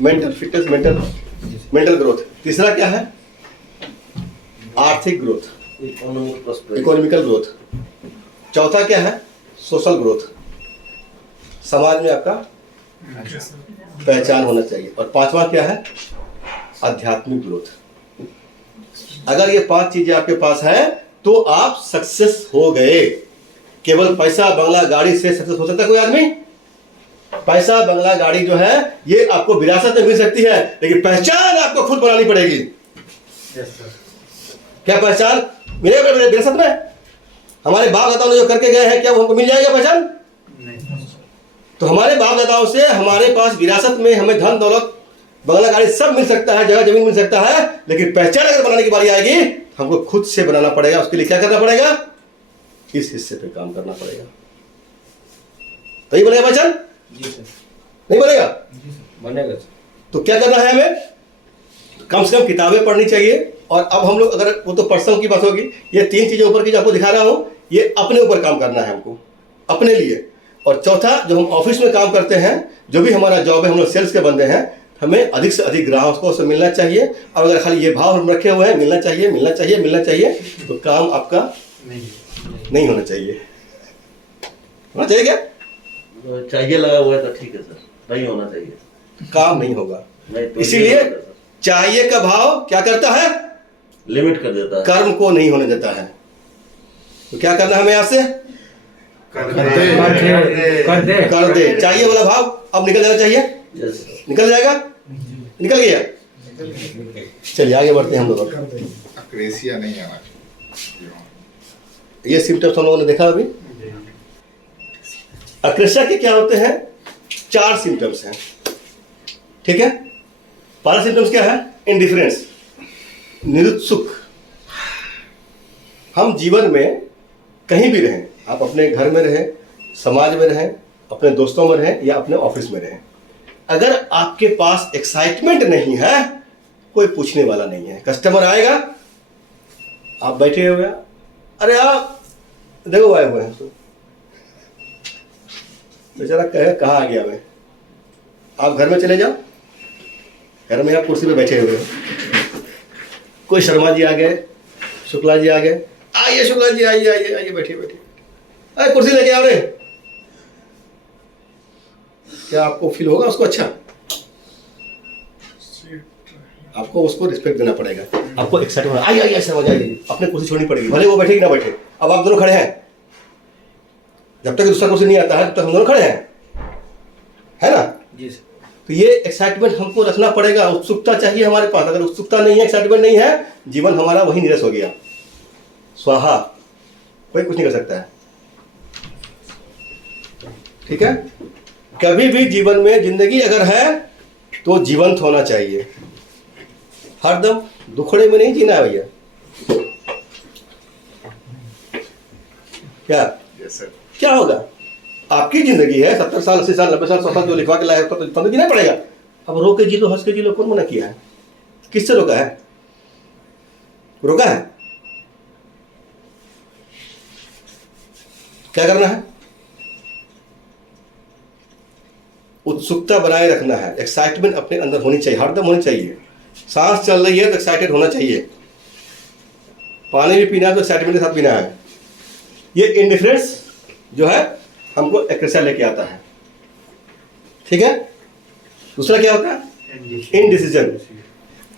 mental fitness, mental growth. तीसरा क्या है? आर्थिक ग्रोथ, इकोनॉमिकल ग्रोथ। चौथा क्या है? सोशल ग्रोथ, समाज में आपका पहचान होना चाहिए। और 5वां क्या है? आध्यात्मिक ग्रोथ। अगर ये 5 चीजें आपके पास है तो आप सक्सेस हो गए। केवल पैसा, बंगला, गाड़ी से सक्सेस हो सकता है कोई आदमी? पैसा, बंगला, गाड़ी जो है ये आपको विरासत में मिल सकती है, लेकिन पहचान आपको खुद बनानी पड़ेगी। Yes sir. क्या पहचान मिलेगा विरासत में? हमारे बाप दादाओं ने जो करके गए हैं, क्या वो हमको मिल जाएगा पहचान? नहीं। तो हमारे बाप दादाओं से हमारे पास विरासत में हमें धन दौलत, बंगला, गाड़ी सब मिल सकता है, जगह जमीन मिल सकता है, लेकिन पहचान अगर बनाने की बारी आएगी, हमको खुद से बनाना पड़ेगा। उसके लिए क्या करना पड़ेगा? इस हिस्से पे काम करना पड़ेगा। तो ये बनेगा पहचान? जी सर। नहीं बनेगा? बनेगा सर। तो क्या करना है हमें? कम से कम किताबें पढ़नी चाहिए। और अब हम लोग, अगर वो तो पर्सनल की बात होगी, ये 3 चीजें ऊपर की जो आपको दिखा रहा हूं, ये अपने ऊपर काम करना है हमको, अपने लिए। और चौथा, जो हम ऑफिस में काम करते हैं, जो भी हमारा जॉब है, हम लोग सेल्स के बंदे हैं, हमें अधिक से अधिक ग्राहकों से मिलना चाहिए। और अगर खाली ये भाव हम रखे हुए हैं, मिलना चाहिए, मिलना चाहिए, मिलना चाहिए, तो काम आपका नहीं होना चाहिए। होना चाहिए क्या? चाहिए लगा हुआ है तो ठीक है सर, नहीं होना चाहिए, काम नहीं होगा। नहीं तो इसीलिए ये होता है सर, चाहिए का भाव क्या करता है? लिमिट कर देता है। कर्म को नहीं होने देता है। तो क्या करना है हमें यहाँ से? कर कर दे, कर दे। कर दे। चाहिए वाला भाव अब निकल जाना चाहिए। Yes sir. निकल जाएगा? निकल गया? चलिए आगे बढ़ते हैं हम लोग। अक्रेसिया नहीं आना चाहिए। ये सिम्टम्स हम लोगों ने देखा अभी। अक्रेशिया के क्या होते हैं? 4 सिम्टम्स हैं, ठीक है। पहला सिम्टम्स क्या है? इंडिफरेंस, निरुत्सुक। हम जीवन में कहीं भी रहें, आप अपने घर में रहें, समाज में रहें, अपने दोस्तों में रहें या अपने ऑफिस में रहें, अगर आपके पास एक्साइटमेंट नहीं है, कोई पूछने वाला नहीं है। कस्टमर आएगा, आप बैठे हुए हैं, अरे आप देखो आए हुए हैं, बेचारा कहे कहाँ आ गया मैं। आप घर में चले जाओ, घर में आप कुर्सी पे बैठे हुए हैं, कोई शर्मा जी आ गए, शुक्ला जी आ गए, आइए शुक्ला जी आइए आइए आइए बैठिए बैठिए, अरे कुर्सी लेके आओ रे। क्या आपको फील होगा उसको अच्छा? आपको उसको रिस्पेक्ट देना पड़ेगा, आपको एक्साइटेड होना, आइए आइए शर्मा जी आइए, अपने कुर्सी छोड़नी पड़ेगी, भले वो बैठे कि ना बैठे। अब आप दोनों खड़े हैं, जब तक दूसरा कुर्सी नहीं आता है तब तक हम दोनों खड़े हैं, है ना जी सर। तो ये एक्साइटमेंट हमको रखना पड़ेगा, उत्सुकता चाहिए हमारे पास। अगर उत्सुकता नहीं है, एक्साइटमेंट नहीं है, जीवन हमारा वही निरस हो गया, स्वाहा, कोई कुछ नहीं कर सकता है, ठीक है। कभी भी जीवन में जिंदगी अगर है तो जीवंत होना चाहिए, हरदम दुखड़े में नहीं जीना है भैया। क्या यस सर। क्या होगा? आपकी जिंदगी है, 70 साल 80 साल 90 साल 100 साल जो लिखवा के लाए तो जीना पड़ेगा। अब रो के जी लो, हंस के जी लो, कौन मना किया है? किससे रोका है? रोका है? क्या करना है? उत्सुकता बनाए रखना है, एक्साइटमेंट अपने अंदर होनी चाहिए, हरदम होनी चाहिए। सांस चल रही है तो एक्साइटेड होना चाहिए, पानी भी पीना है तो एक्साइटमेंट के साथ पीना है। ये इंडिफरेंस जो है हमको एक्रेसिया लेके आता है, ठीक है। दूसरा क्या होता है? इनडिसीजन,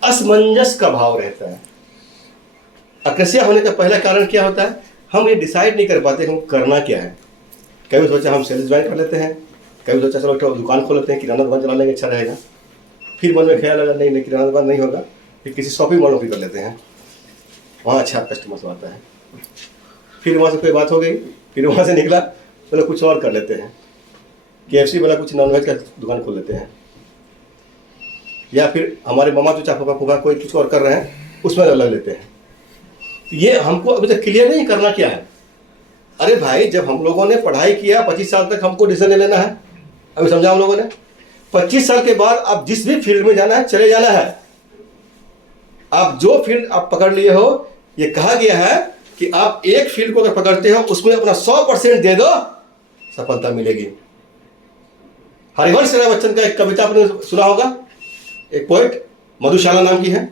असमंजस का भाव रहता है। एक्रेसिया होने का पहला कारण क्या होता है? हम ये डिसाइड नहीं कर पाते हम करना क्या है। कभी सोचा हम सेल्स ज्वाइन कर लेते हैं, कभी सोचा चलो दुकान खोल लेते हैं, किराना दुकान चला लेंगे, अच्छा रहेगा। फिर मन में ख्याल आया नहीं नहीं किराना दुकान नहीं होगा, फिर किसी शॉपिंग मॉल में कर लेते हैं, वहाँ अच्छा कस्टमर्स आता है। फिर वहाँ से कोई बात हो गई, फिर वहाँ से निकला बोले कुछ और कर लेते हैं, KFC वाला कुछ नॉनवेज का दुकान खोल लेते हैं, या फिर हमारे मामा चचा फूफा कोई कुछ और कर रहे हैं उसमें लग लेते हैं। ये हमको अभी तक क्लियर नहीं करना क्या है। अरे भाई, जब हम लोगों ने पढ़ाई किया 25 साल तक हमको डिसीजन ले लेना है, अभी समझा हम लोगों ने। 25 साल के बाद आप जिस भी फील्ड में जाना है चले जाना है। आप जो फील्ड आप पकड़ लिए हो, ये कहा गया है कि आप एक फील्ड को अगर पकड़ते हो उसमें अपना 100% दे दो, सफलता मिलेगी। हरिवंश राय बच्चन का एक कविता आपने सुना होगा, एक पोएट मधुशाला नाम की है,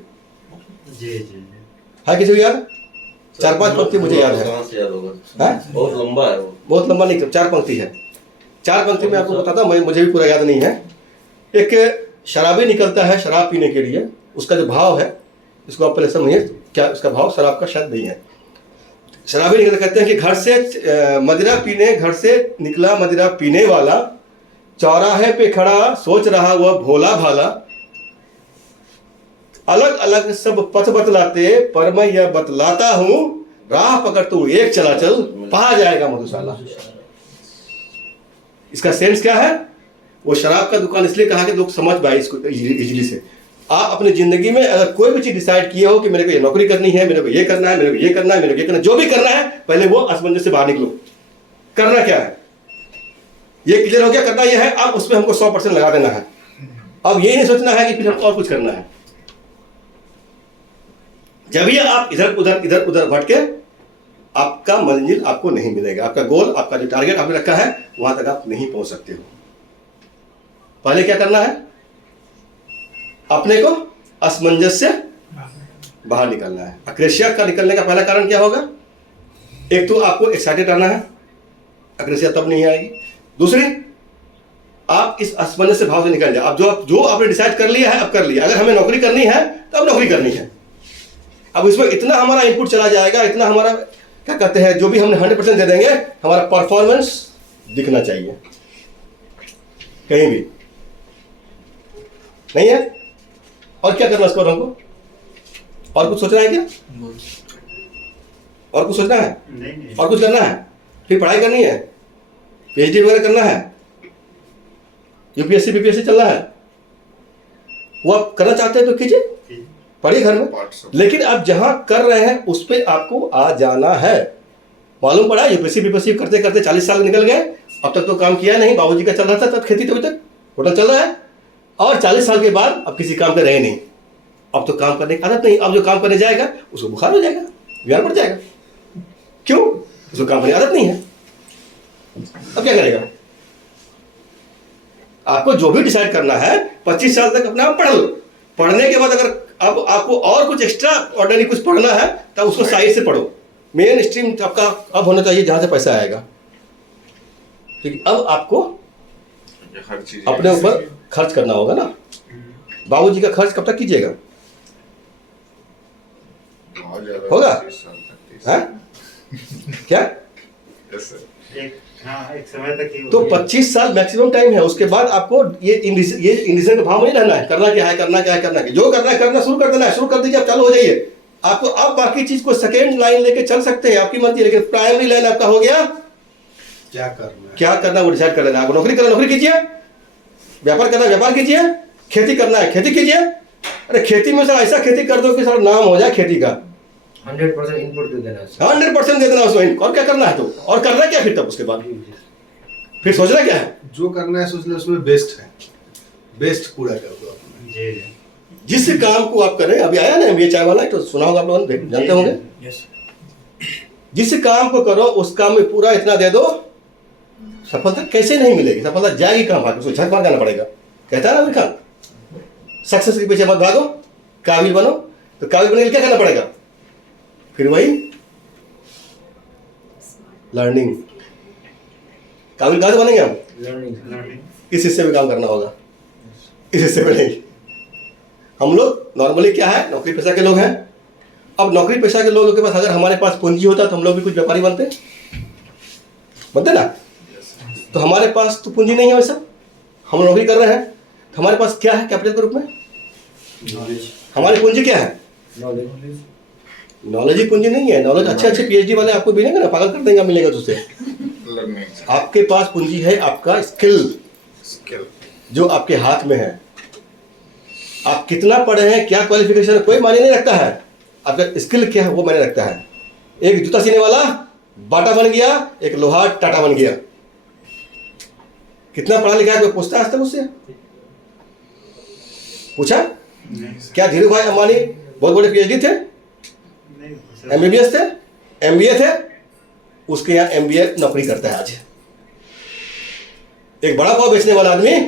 जी जी है किसी को याद? 4-5 पंक्ति मुझे याद है। कहाँ से याद होगा? हाँ? बहुत लंबा है वो। बहुत लंबा नहीं, 4 पंक्ति है। 4 पंक्ति में आपको बताता हूँ, मुझे भी पूरा याद नहीं है। एक शराबी निकलता है शराब पीने के लिए, उसका जो भाव है इसको आप पहले समझिए, क्या उसका भाव शराब का शायद नहीं है। शराबी निकलता, कहते हैं कि घर से मदिरा पीने, घर से निकला मदिरा पीने वाला, चौराहे पे खड़ा सोच रहा वह भोला भाला, अलग अलग सब पथ बतलाते पर मैं यह बतलाता हूं, राह पकड़ तू एक चला चल, पा जाएगा मधुशाला। इसका सेंस क्या है? वो शराब का दुकान इसलिए कहा कि लोग समझ पाए इसको इजीली से। आप अपनी जिंदगी में अगर कोई भी चीज डिसाइड किए हो कि मेरे को ये नौकरी करनी है, मेरे को ये करना है, मेरे को ये करना है, मेरे को ये करना है, जो भी करना है, पहले वो असमंजस से बाहर निकलो। करना क्या है ये क्लियर हो गया, करना ये है, अब उसमें हमको 100% लगा देना है। अब ये नहीं सोचना है कि फिर हमको और कुछ करना है। जब ये आप इधर उधर भटके, आपका मंजिल आपको नहीं मिलेगा, आपका गोल, आपका जो टारगेट आपने रखा है वहां तक आप नहीं पहुंच सकते हो। पहले क्या करना है? अपने को असमंजस से बाहर निकलना है। अक्रेशिया का निकलने का पहला कारण क्या होगा? एक तो आपको एक्साइटेड रहना है, अक्रेशिया तब नहीं आएगी। दूसरी, आप इस असमंजस से भाव से निकल जाए। आप जो आपने डिसाइड कर लिया है अब कर लिया। अगर हमें नौकरी करनी है तो अब नौकरी करनी है। अब इसमें इतना हमारा इनपुट चला जाएगा, इतना हमारा क्या कहते हैं, जो भी हमने 100% दे देंगे, हमारा परफॉर्मेंस दिखना चाहिए। कहीं भी नहीं है, और क्या करना है इसको हमको? और कुछ सोचना है क्या? और कुछ सोचना है? नहीं नहीं और कुछ करना है? फिर पढ़ाई करनी है, पीएचडी वगैरह करना है, यूपीएससी बीपीएससी चलना है, वो आप करना चाहते हैं तो कीजिए, पढ़िए घर में। पार्ट्स ऑफ लेकिन आप जहां कर रहे हैं उस पर आपको आ जाना है। मालूम पड़ा यूपीएससी बीपीएससी करते करते 40 साल निकल गए, अब तक तो काम किया नहीं, बाबूजी का चल रहा था तब खेती, तभी तक होटल चल रहा है, और 40 साल के बाद अब किसी काम पे रहे नहीं, अब तो काम करने की आदत नहीं। अब जो काम करने जाएगा उसको बुखार हो जाएगा, बीमार पड़ जाएगा। क्यों? उसको काम करने की आदत नहीं है। अब क्या करेगा? आपको जो भी डिसाइड करना है 25 साल तक अपना पढ़ लो। पढ़ने के बाद अगर अब आपको और कुछ एक्स्ट्रा ऑर्डिनरी कुछ पढ़ना है तो उसको साइड से पढ़ो। मेन स्ट्रीम आपका अब होना चाहिए जहां से पैसा आएगा। ठीक, अब आपको हर चीज अपने ऊपर खर्च करना होगा ना। बाबूजी का खर्च कब तक कीजिएगा? बहुत ज्यादा होगा? 30 साल तक, 30 हैं? क्या? Yes, sir. एक समय तक ही तो 25 साल मैक्सिमम टाइम है। उसके बाद आपको ये इंडिसीजन का भाव नहीं रहना है, करना क्या है, करना क्या है, करना क्या है। जो करना है करना शुरू कर देना है, शुरू कर दीजिए, आप चालू हो जाइए। आपको अब बाकी चीज को सेकेंड लाइन लेके चल सकते हैं, आपकी मर्जी, लेकिन प्राइमरी लाइन आपका हो गया क्या करना है? क्या करना वो डिसाइड कर लेना। आपको नौकरी करना नौकरी कीजिए, व्यापार करना व्यापार कीजिए, खेती करना है खेती कीजिए। अरे खेती में सर ऐसा खेती कर दो कि सर नाम हो जाए खेती का, 100% इनपुट दे देना है। 100% दे देना उसको। और क्या करना है तो, और करना क्या फिर? तब उसके बाद फिर सोचना क्या है? जो करना है सोच लो, उसमें बेस्ट है, बेस्ट पूरा कर दो अपना। जी जी जिस काम को आप करें, अभी आया ना एमबीए चाय वाला, तो सुना होगा आप लोगों ने, जानते होंगे। जिस काम को करो उस काम में पूरा इतना दे दो, सफलता कैसे नहीं मिलेगी? सफलता जाएगी कहाँ? भाग उसको झक मार जाना पड़ेगा। कहता है ना अमीर खान, सक्सेस के पीछे मत भागो, काबिल बनो। तो काबिल बनने के लिए क्या करना पड़ेगा? फिर वही लर्निंग। काबिल कहाँ से बनेंगे हम? लर्निंग इस हिस्से में काम करना होगा, इस हिस्से में नहीं। हम लोग नॉर्मली क्या है, नौकरी पेशा के लोग हैं। अब नौकरी पेशा के लोगों के पास अगर हमारे पास पूंजी होता तो हम लोग भी कुछ व्यापारी बनते ना। तो हमारे पास तो पूंजी नहीं है वैसा, हम नौकरी कर रहे हैं। तो हमारे पास क्या है कैपिटल के रूप में? हमारी पूंजी क्या है? नॉलेज ही पूंजी नहीं है। नॉलेज अच्छे पीएचडी वाले आपको मिलेंगे ना, पागल कर देंगे, मिलेगा तुझसे। Learning आपके पास पूंजी है आपका स्किल, skill. जो आपके हाथ में है। आप कितना पढ़े हैं, क्या क्वालिफिकेशन है, कोई मायने नहीं रखता है। आपका स्किल क्या है वो मायने रखता है। एक जूता सीने वाला बाटा बन गया, एक लोहार टाटा बन गया। कितना पढ़ा लिखा है कोई पूछता है आज तक उससे? पूछा? क्या धीरू भाई अंबानी बहुत बड़े पीएचडी थे, नहीं सर, एमबीबीएस थे, एमबीए थे? उसके यहाँ एमबीए नौकरी करता है आज। एक बड़ा पाव बेचने वाला आदमी,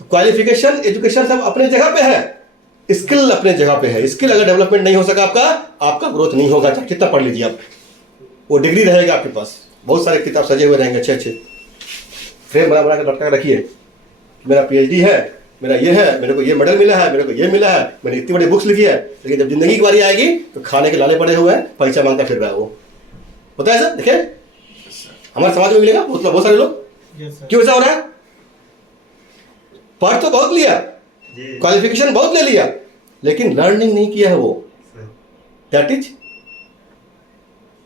तो क्वालिफिकेशन एजुकेशन सब अपने जगह पे है, स्किल अपने जगह पे है। स्किल अगर डेवलपमेंट नहीं हो सका आपका ग्रोथ नहीं होगा, चाहे कितना पढ़ लीजिए आप। वो डिग्री रहेगा आपके पास, बहुत सारे किताब सजे हुए रहेंगे अच्छे फ्रेम बना के लटका रखिए, मेरा पीएचडी है, मेरा ये है, मेरे को ये मेडल मिला है, मेरे को ये मिला है, मैंने इतनी बड़ी बुक्स लिखी है। लेकिन जब जिंदगी की बारी आएगी तो खाने के लाले पड़े हुए हैं, पैसा मांगता फिर रहा है। वो होता है सर, देखिए हमारे समाज में मिलेगा बहुत सारे लोग। क्यों ऐसा हो रहा है? पढ़ तो बहुत लिया, जी क्वालिफिकेशन बहुत ले लिया, लेकिन लर्निंग नहीं किया है वो। सर, दैट इज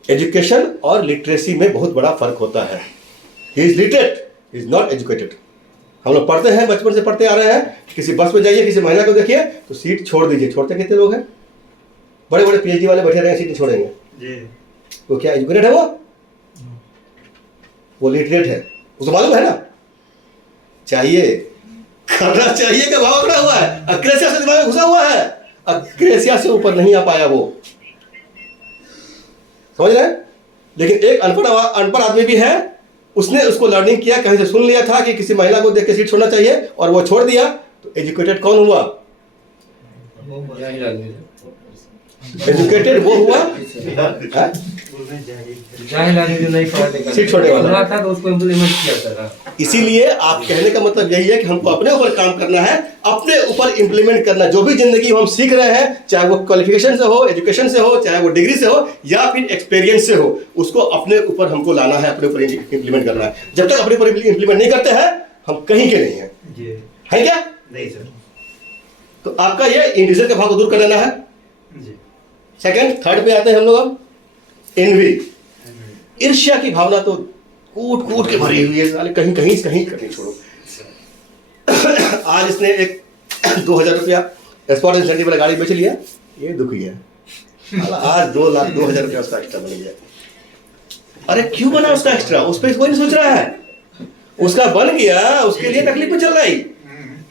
एजुकेशन और लिटरेसी में बहुत बड़ा फर्क होता है। He is literate, he is not educated. हम लोग पढ़ते हैं, बचपन से पढ़ते आ रहे हैं। किसी बस में जाइए, किसी महिला को देखिए तो सीट छोड़ दीजिए। छोड़ते कितने लोग हैं? बड़े बड़े पीएचडी वाले बैठे रहेंगे, सीट नहीं छोड़ेंगे। जी वो क्या एजुकेटेड है? वो लिटरेट है, उसको मालूम है ना। चाहिए करना चाहिए का भाव उठा हुआ है, अक्रेसिया से दिमाग में घुसा हुआ है, अक्रेसिया से ऊपर नहीं आ पाया वो, समझ रहे हैं। लेकिन एक अनपढ़ आदमी भी है, उसने उसको लर्निंग किया, कहीं से सुन लिया था कि किसी महिला को देख के सीट छोड़ना चाहिए और वो छोड़ दिया। तो एजुकेटेड कौन हुआ? एजुकेटेड वो हुआ हाँ? बोलने जाहिल जाहिल आदमी जो नहीं पढ़ा लिखा सीट छोड़ने वाला। सुना था तो उसको इम्प्लीमेंट किया था। इसीलिए आप कहने का मतलब यही है कि हमको अपने ऊपर काम करना है, अपने ऊपर इंप्लीमेंट करना। जो भी जिंदगी हम सीख रहे हैं, चाहे वो क्वालिफिकेशन से हो, एजुकेशन से हो, चाहे वो डिग्री से हो या फिर एक्सपीरियंस से हो, उसको अपने ऊपर हमको लाना है, अपने ऊपर इंप्लीमेंट करना है। जब तक अपने ऊपर इंप्लीमेंट नहीं करते हैं हम कहीं के नहीं हैं। जी है क्या? नहीं सर, तो आपका ये इंडिविजुअल के भाव को दूर कर लेना है। जी सेकंड, थर्ड पे आते हैं हम लोग अब एनवी, ईर्ष्या की भावना तो कूट कूट के भरी हुई है साले, कहीं कहीं कहीं कहीं छोड़ो। आज इसने एक 2000 रुपया स्पॉट इंसेंटिव वाला गाड़ी बेच लिया, ये दुखी है साला, आज 2,02,000 रुपया उसका एक्स्ट्रा बन गया। अरे क्यों बना उसका एक्स्ट्रा, उस पर कोई नहीं सोच रहा है, उसका बन गया, उसके लिए तकलीफ में चल रही,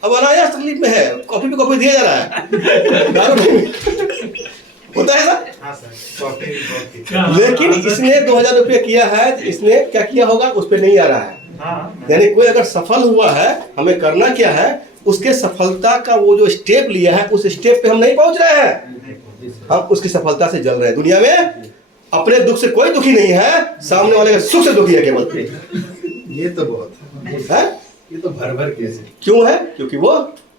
अब अनायास तकलीफ में है, कॉफी पे कॉफी दिया जा रहा है दारू नहीं होता है ना। हाँ सर, कॉफी लेकिन इसने 2000 रुपया किया है, तो इसने क्या किया होगा उस पर नहीं आ रहा है। हाँ यानी कोई अगर सफल हुआ है, हमें करना क्या है, उसके सफलता का वो जो स्टेप लिया है उस स्टेप पे हम नहीं पहुंच रहे हैं, हम उसकी सफलता से जल रहे हैं। दुनिया में अपने दुख से कोई दुखी नहीं है, सामने वाले के सुख से दुखी है केवल। ये तो बहुत है? ये तो भर भर के है। क्यों है? क्योंकि वो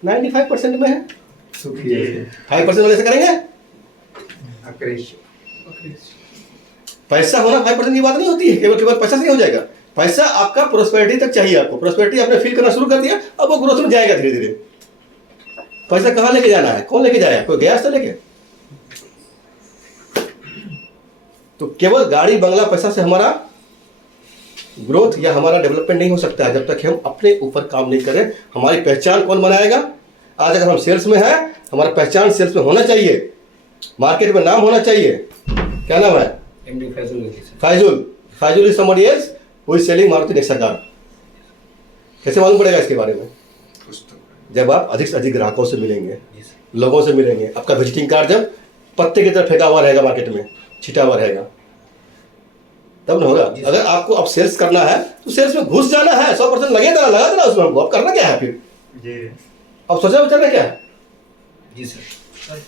95% में है, सुखी है। 5% वाले से करेंगे। अक्रेश। पैसा होना 5% की बात नहीं होती है, केवल केवल पैसा से नहीं हो जाएगा। पैसा आपका प्रोस्पेरिटी तक चाहिए, आपको प्रोस्पेरिटी आपने फील करना शुरू कर दिया, अब वो ग्रोथ में जाएगा धीरे धीरे। पैसा कहाँ लेके जाना है, कौन लेके जाएगा, कोई गया तो लेके। तो केवल गाड़ी बंगला पैसा से हमारा ग्रोथ या हमारा डेवलपमेंट नहीं हो सकता है, जब तक हम अपने ऊपर काम नहीं करें। हमारी पहचान कौन बनाएगा? आज अगर हम सेल्स में हैं, हमारा पहचान सेल्स में होना चाहिए, मार्केट में नाम होना चाहिए। क्या नाम है? एमडी फैजल होगी sir. Faizul. Faizul is somebody else who is selling Maruti Nexa car. कैसे मालूम पड़ेगा इसके बारे में? कुछ तो जब आप अधिक से अधिक ग्राहकों से मिलेंगे, लोगों से मिलेंगे, आपका विजिटिंग कार्ड जब पत्ते की तरह फेंका हुआ रहेगा, मार्केट में छिटा हुआ रहेगा, तब ना होगा। अगर आपको अब सेल्स करना है तो सेल्स में घुस जाना है, 100% लगा देना उसमें। हमको अब करना क्या है फिर? जी अब सोचना विचारना क्या है? जी सर।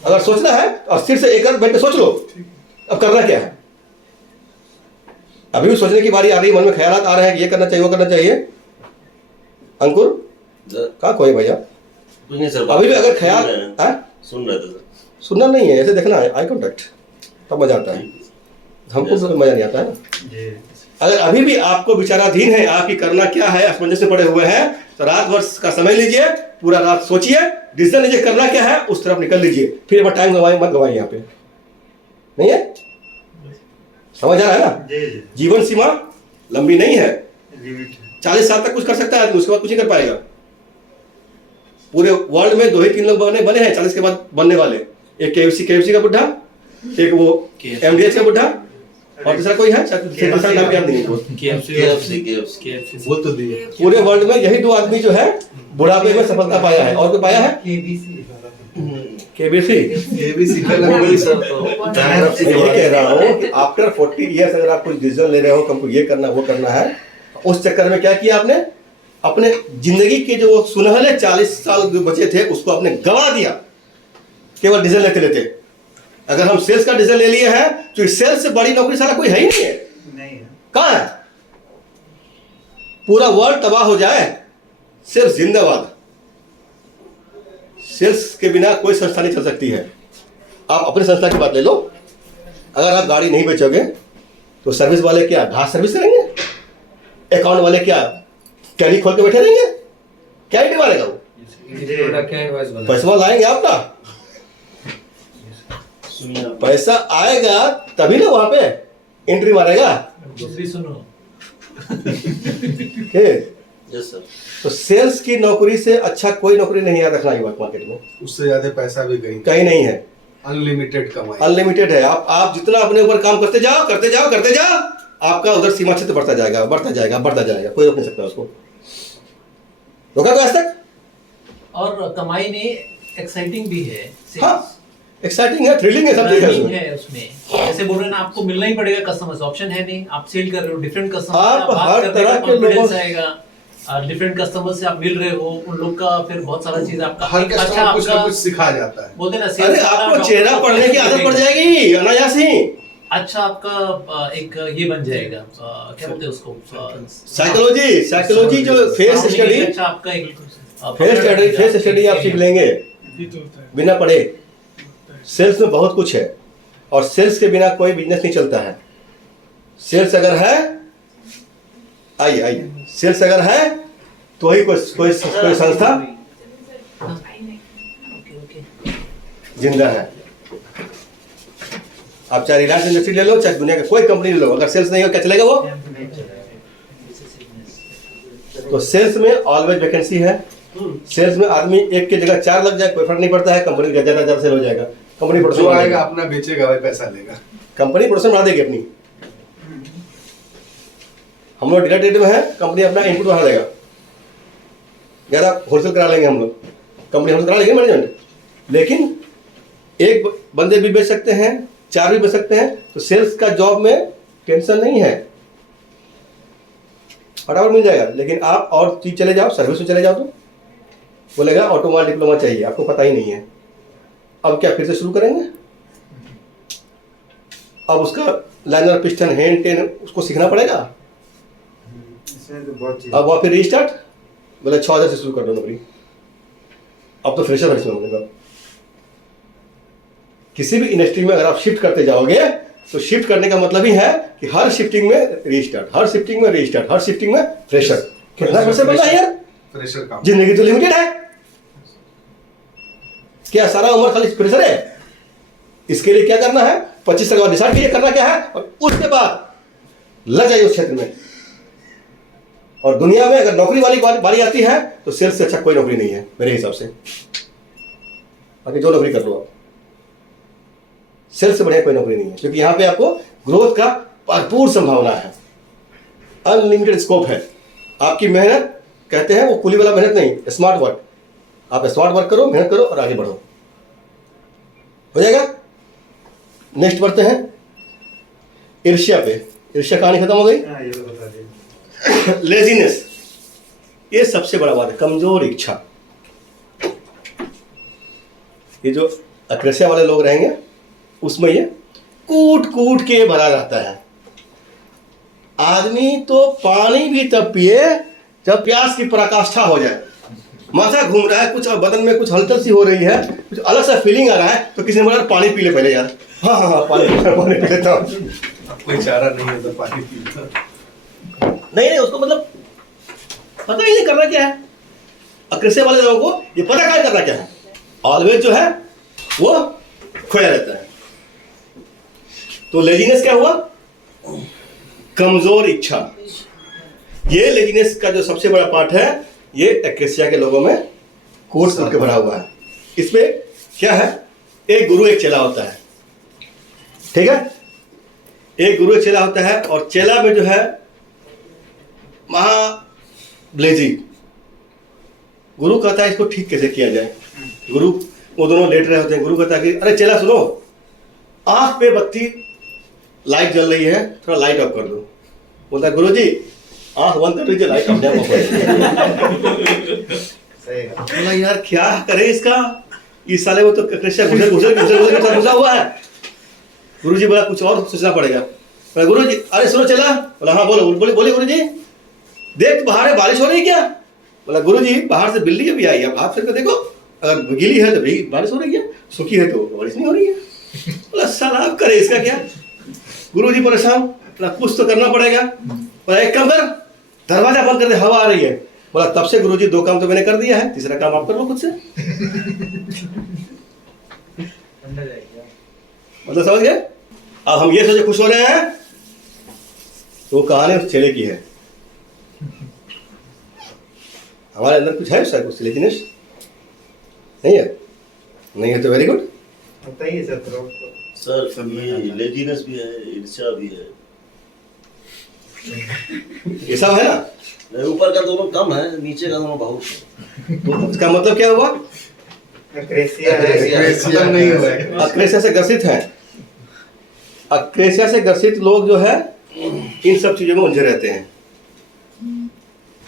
अगर सोचना है और सिर से एक रात बैठ के सोच लो, अब करना क्या है? अभी भी सोचने की बारी आ रही, मन में ख्यालात आ रहे हैं कि ये करना चाहिए, वो करना चाहिए। अंकुर कहाँ खोए भैया? कुछ नहीं सर, अभी भी अगर ख्याल सुन रहे थे सर। सुनना नहीं है, ऐसे देखना है, आई कांटेक्ट, तब मजा आता है। हमको तो मजा नहीं आता है ना। जी अगर अभी भी आपको विचाराधीन है आपकी करना क्या है, असमंजस में पड़े हुए हैं, तो रात भर का समय लीजिए, पूरा रात सोचिए, डिसीजन लीजिए करना क्या है, उस तरफ निकल लीजिए। फिर एक टाइम गवाए मत गवाइए, यहाँ पे नहीं है। समझ आ रहा है ना? जी जी जीवन सीमा लंबी नहीं है, लिमिट 40 साल तक कुछ कर सकता है आदमी, उसके बाद कुछ नहीं कर पाएगा। पूरे वर्ल्ड में 2 ही 3 लोग बने हैं 40 के बाद बनने वाले, एक KFC का बुढ़ा, एक वो MDH का बुढ़ा, और दूसरा कोई है शायद, दूसरा नाम याद नहीं है। KFC वो तो दिए। पूरे वर्ल्ड में यही 2 आदमी जो है बुढ़ापे में सफलता पाया है। और कोई पाया है? KBC। ABC का हो गई सर, तो ये कह रहा हूँ कि आफ्टर 40 इयर्स अगर आप कुछ डिसीजन ले रहे हो कि हमको ये करना वो करना है, उस चक्कर में क्या किया आपने? अपने जिंदगी के जो सुनहरे 40 साल जो बचे थे उसको आपने गंवा दिया, केवल डिसीजन लेते लेते। अगर हम सेल्स का डिसीजन ले लिए हैं तो इस सेल्स से बड़ी नौकरी साला कोई है ही नहीं है। नहीं है। कहाँ है? पूरा वर्ल्ड तबाह हो जाए, सेल्स जिंदाबाद। सेल्स के बिना कोई संस्था नहीं चल सकती है। आप अपनी संस्था की बात ले लो, अगर आप गाड़ी नहीं बेचोगे तो सर्विस वाले क्या घास सर्विस करेंगे? अकाउंट वाले क्या टैली खोल के बैठे रहेंगे? क्या ही मारेगा वो? प्रोडक्ट क्या एडवाइस बना? पैसा लाएंगे आप ना, पैसा आएगा तभी ना वहां पे एंट्री मारेगा। दूसरी सुनो। Yes sir. तो सेल्स की नौकरी से अच्छा कोई नौकरी नहीं याद रखना मार्केट में, उससे ज्यादा पैसा भी कहीं नहीं है। अनलिमिटेड कमाई। अनलिमिटेड है। आप जितना अपने ऊपर काम करते जाओ करते जाओ करते जाओ, आपका उधर सीमा क्षेत्र बढ़ता जाएगा बढ़ता जाएगा बढ़ता जाएगा, कोई रोक नहीं सकता उसको। रोका कोई आज तक? और कमाई नहीं, एक्साइटिंग भी है। हाँ, एक्साइटिंग है, थ्रिलिंग है, सब चीज है Learning उसमें। है उसमें। जैसे बोल रहे हैं ना, आपको मिलना ही पड़ेगा कस्टमर्स, ऑप्शन है नहीं। आप सेल कर रहे हो डिफरेंट कस्टमर, आप हर तरह के लोगों आएगा, डिफरेंट कस्टमर से आप मिल रहे हो, उन लोग का फिर बहुत सारा चीज आपका हर एक कस्टमर कुछ ना कुछ सिखा जाता है। बोलते हैं ना, अरे आपको चेहरा पढ़ने की आदत पड़ जाएगी अनायास ही। अच्छा आपका एक ये बन जाएगा, क्या बोलते हैं उसको, साइकोलॉजी जो फेस स्टडी, अच्छा आपका एक फेस स्टडी आप सीख लेंगे बिना पढ़े। सेल्स में बहुत कुछ है और सेल्स के बिना कोई बिजनेस नहीं चलता है। सेल्स अगर है, आइए सेल्स अगर है तो ही कोई संस्था जिंदा है। आप चाहे रिलायंस इंडस्ट्री ले लो, चाहे दुनिया का कोई कंपनी ले लो, अगर सेल्स नहीं हो क्या चलेगा वो? तो सेल्स में ऑलवेज वैकेंसी है। सेल्स में आदमी एक की जगह 4 लग जाए कोई फर्क नहीं पड़ता है, कंपनी का ज्यादा सेल हो जाएगा। कंपनी प्रोडक्शन जो आएगा अपना बेचेगा, भाई पैसा लेगा। कंपनी प्रोडक्शन बढ़ा देगी अपनी। हम लोग डायरेक्ट रेट में है, कंपनी अपना इनपुट बढ़ा देगा, ज्यादा होलसेल करा लेंगे हम लोग, कंपनी होलसेल करा लेंगे मैनेजमेंट। लेकिन एक बंदे भी बेच सकते हैं, 4 भी बेच सकते हैं। तो सेल्स का जॉब में टेंशन नहीं है, फटाफट मिल जाएगा। लेकिन आप और चीज चले जाओ, सर्विस में चले जाओ तो बोलेगा ऑटोमोबाइल डिप्लोमा चाहिए, आपको पता ही नहीं है। अब क्या फिर से शुरू करेंगे? अब उसका लाइनर, पिस्टन, हैंड, टेन उसको सीखना पड़ेगा। इसमें तो बहुत चीज अब वहाँ फिर रीस्टार्ट, बोले 6000 से शुरू कर दो नौकरी। अब तो फ्रेशर है इसमें मतलब। किसी भी इंडस्ट्री में अगर आप शिफ्ट करते जाओगे तो शिफ्ट करने का मतलब ही है कि हर शिफ्टिंग में रीस्टार्ट, हर शिफ्टिंग में रीस्टार्ट, हर शिफ्टिंग में फ्रेशर। कितना फ्रेशर बनना है यार? फ्रेशर काम। जिंदगी तो लिमिटेड है। क्या सारा उम्र खाली फ्रेशर है? इसके लिए क्या करना है? 25 साल के बाद डिसाइड कीजिए करना क्या है, और उसके बाद लग जाइए उस क्षेत्र में। और दुनिया में अगर नौकरी वाली बारी आती है तो सेल्स से अच्छा कोई नौकरी नहीं है मेरे हिसाब से। बाकी जो नौकरी कर लो आप, सेल्स से बढ़िया कोई नौकरी नहीं है, क्योंकि यहाँ पे आपको ग्रोथ का भरपूर संभावना है, अनलिमिटेड स्कोप है। आपकी मेहनत, कहते हैं वो कुली वाला मेहनत नहीं, स्मार्ट वर्क। आप स्मार्ट वर्क करो, मेहनत करो और आगे बढ़ो, हो जाएगा। नेक्स्ट बढ़ते हैं ईर्ष्या पे। ईर्ष्या कहानी खत्म हो गई। हाँ, ये तो बता दिया। लेजीनेस, ये सबसे बड़ा बात है, कमजोर इच्छा। ये जो अक्रेसिया वाले लोग रहेंगे उसमें ये कूट कूट के भरा रहता है। आदमी तो पानी भी तब पिए जब प्यास की पराकाष्ठा हो जाए, माथा घूम रहा है, कुछ बदन में कुछ हलचल सी हो रही है, कुछ अलग सा फीलिंग आ रहा है, तो किसी ने बोला पानी पी ले पहले यार। हाँ हाँ हाँ, पानी पी लेता हूँ। अब कोई चारा नहीं है तो पानी पी लो। नहीं नहीं, उसको मतलब पता ही नहीं करना क्या है। अक्रेसिया वाले लोगों को ये पता क्या करना क्या है, ऑलवेज जो है वो खोया रहता है। तो लेजीनेस क्या हुआ? कमजोर इच्छा। ये लेजीनेस का जो सबसे बड़ा पार्ट है, ये अक्रेसिया के लोगों में कोर्स करके भरा हुआ है। इसमें क्या है, एक गुरु एक चेला होता है, ठीक है। एक गुरु एक चेला होता है, और चेला में जो है महा लेजी। गुरु कहता है इसको ठीक कैसे किया जाए। गुरु, वो दोनों लेट रहे होते हैं, गुरु कहता है कि अरे चेला सुनो, आंख पे बत्ती लाइट जल रही है, थोड़ा लाइट ऑफ कर दो। बोलता है गुरु जी आंख बंद कर दीजिए, लाइट ऑफ जाए। सही है। बोला यार क्या करे इसका, इस साले वो तो घुसा हुआ है। गुरु जी बोला कुछ और सोचना पड़ेगा। बोला गुरु जी, अरे सुनो चला। बोला हाँ बोलो। बोले गुरु जी देख बाहर बारिश हो रही है क्या? बोला गुरु जी बाहर से बिल्ली अभी आई है, आप फिर देखो, अगर गीली है तो भी बारिश हो रही है, सूखी है तो बारिश नहीं हो रही है। बोला साला अब करे इसका क्या? गुरु जी परेशान। बोला कुछ तो करना पड़ेगा। बोला एक काम कर, दरवाजा बंद कर दे, हवा आ रही है। बोला तब से गुरु जी 2 काम तो मैंने कर दिया है, तीसरा काम आप कर लो खुद से। मतलब समझ गए? अब हम ये सोचे खुश हो रहे हैं, तो वो कहानी उस चेले की है। हमारे अंदर कुछ है उसका, कुछ लेजीनेस नहीं है? नहीं है तो वेरी गुड। बताइए सर। सर ये लेजीनेस भी है, ईर्ष्या भी है, ये सब है ना। नहीं, ऊपर का दोनों कम है, नीचे का दोनों बहुत है। तो इसका मतलब क्या हुआ? अक्रेसिया है। खत्म नहीं हुआ है। अक्रेसिया से ग्रसित हैं। अक्रेसिया से ग्रसित लोग जो है इन सब चीजों में उलझे रहते हैं,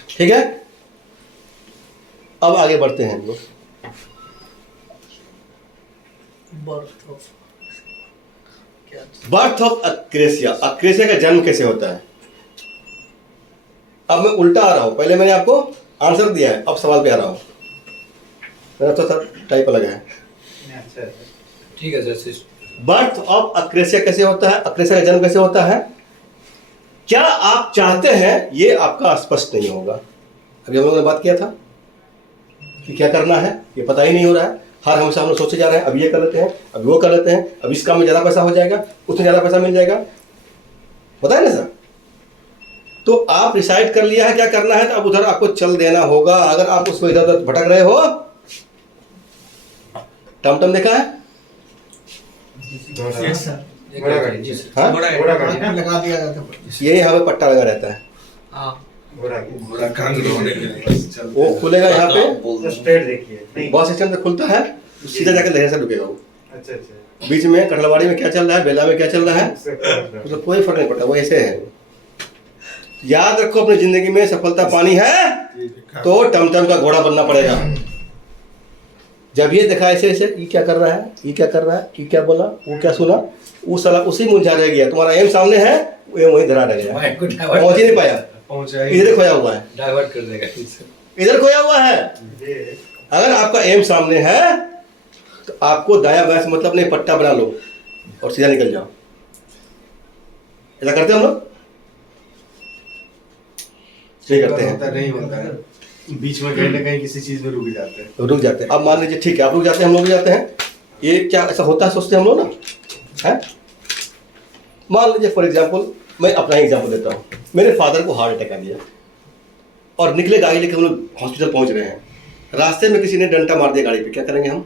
ठीक है। अब आगे बढ़ते हैं हम लोग। Birth of अक्रेसिया। अक्रेसिया का जन्म कैसे होता है? अब मैं उल्टा आ रहा हूं, पहले मैंने आपको आंसर दिया है, अब सवाल पे आ रहा हूं। मेरा तो सर टाइप अलग है। अच्छा ठीक है सर। बर्थ ऑफ अक्रेसिया कैसे होता है, अक्रेसिया का जन्म कैसे होता है, क्या आप चाहते हैं, ये आपका स्पष्ट नहीं होगा। अभी हम लोगों ने बात किया था कि क्या करना है, ये पता ही नहीं हो रहा है। हर हमेशा हम लोग सोचे जा रहे हैं अब ये कर लेते हैं, अब वो कर लेते हैं, अब इस काम में ज़्यादा पैसा हो जाएगा, उसमें ज़्यादा पैसा मिल जाएगा, पता है ना सर। तो आप डिसाइड कर लिया है क्या करना है, तो अब उधर आपको चल देना होगा। अगर आप उसको इधर उधर भटक रहे हो, टमटम देखा है, यस सर। बड़ा गाड़ी जी सर। हाँ? बड़ा गाड़ी ना लगा दिया जाता है। ये यहाँ पे पट्टा लगा रहता है, बड़ा गाड़ी वो खुलेगा यहाँ पे, तो स्ट्रेट देखिए नहीं। बस स्टैंड पे खुलता है, सीधा जाकर लहर से रुकेगा वो। अच्छा अच्छा बीच में कटलवाड़ी में क्या चल रहा है, बेला में क्या चल रहा है, उससे फर्क है। मतलब कोई फर्क नहीं पड़ता, वो ऐसे है। याद रखो अपनी जिंदगी में सफलता पानी है तो टमटम का घोड़ा बनना पड़ेगा। जब ये देखा ऐसे ऐसे, ये क्या कर रहा है, ये क्या कर रहा है, ये क्या बोला, वो क्या सुना, वो साला उसी मुंझा रह गया। तुम्हारा एम सामने है, वो वहीं धरा रह गया, माइंड को पहुंच ही नहीं पाया, पहुंचा इधर खोया हुआ है, डाइवर्ट कर देगा ठीक सर। इधर खोया हुआ है। ये अगर आपका एम सामने है तो आपको दाया बाया से मतलब नहीं, पट्टा बना लो और सीधा निकल जाओ। ऐसा करते हैं हम लोग, नहीं करते हैं, होता नहीं होता है, बीच में कहीं ना कहीं किसी चीज में रुक जाते हैं। तो रुक जाते हैं। अब मान लीजिए ठीक है, आप रुक जाते हैं, हम लोग भी जाते हैं, ये क्या ऐसा होता है सोचते हैं हम लोग ना, है। मान लीजिए फॉर एग्जाम्पल, मैं अपना ही एग्जाम्पल देता हूँ, मेरे फादर को हार्ट अटैक आ गया और निकले गाड़ी लेकर हम लोग हॉस्पिटल पहुंच रहे हैं, रास्ते में किसी ने डंडा मार दिया गाड़ी पे, क्या करेंगे हम?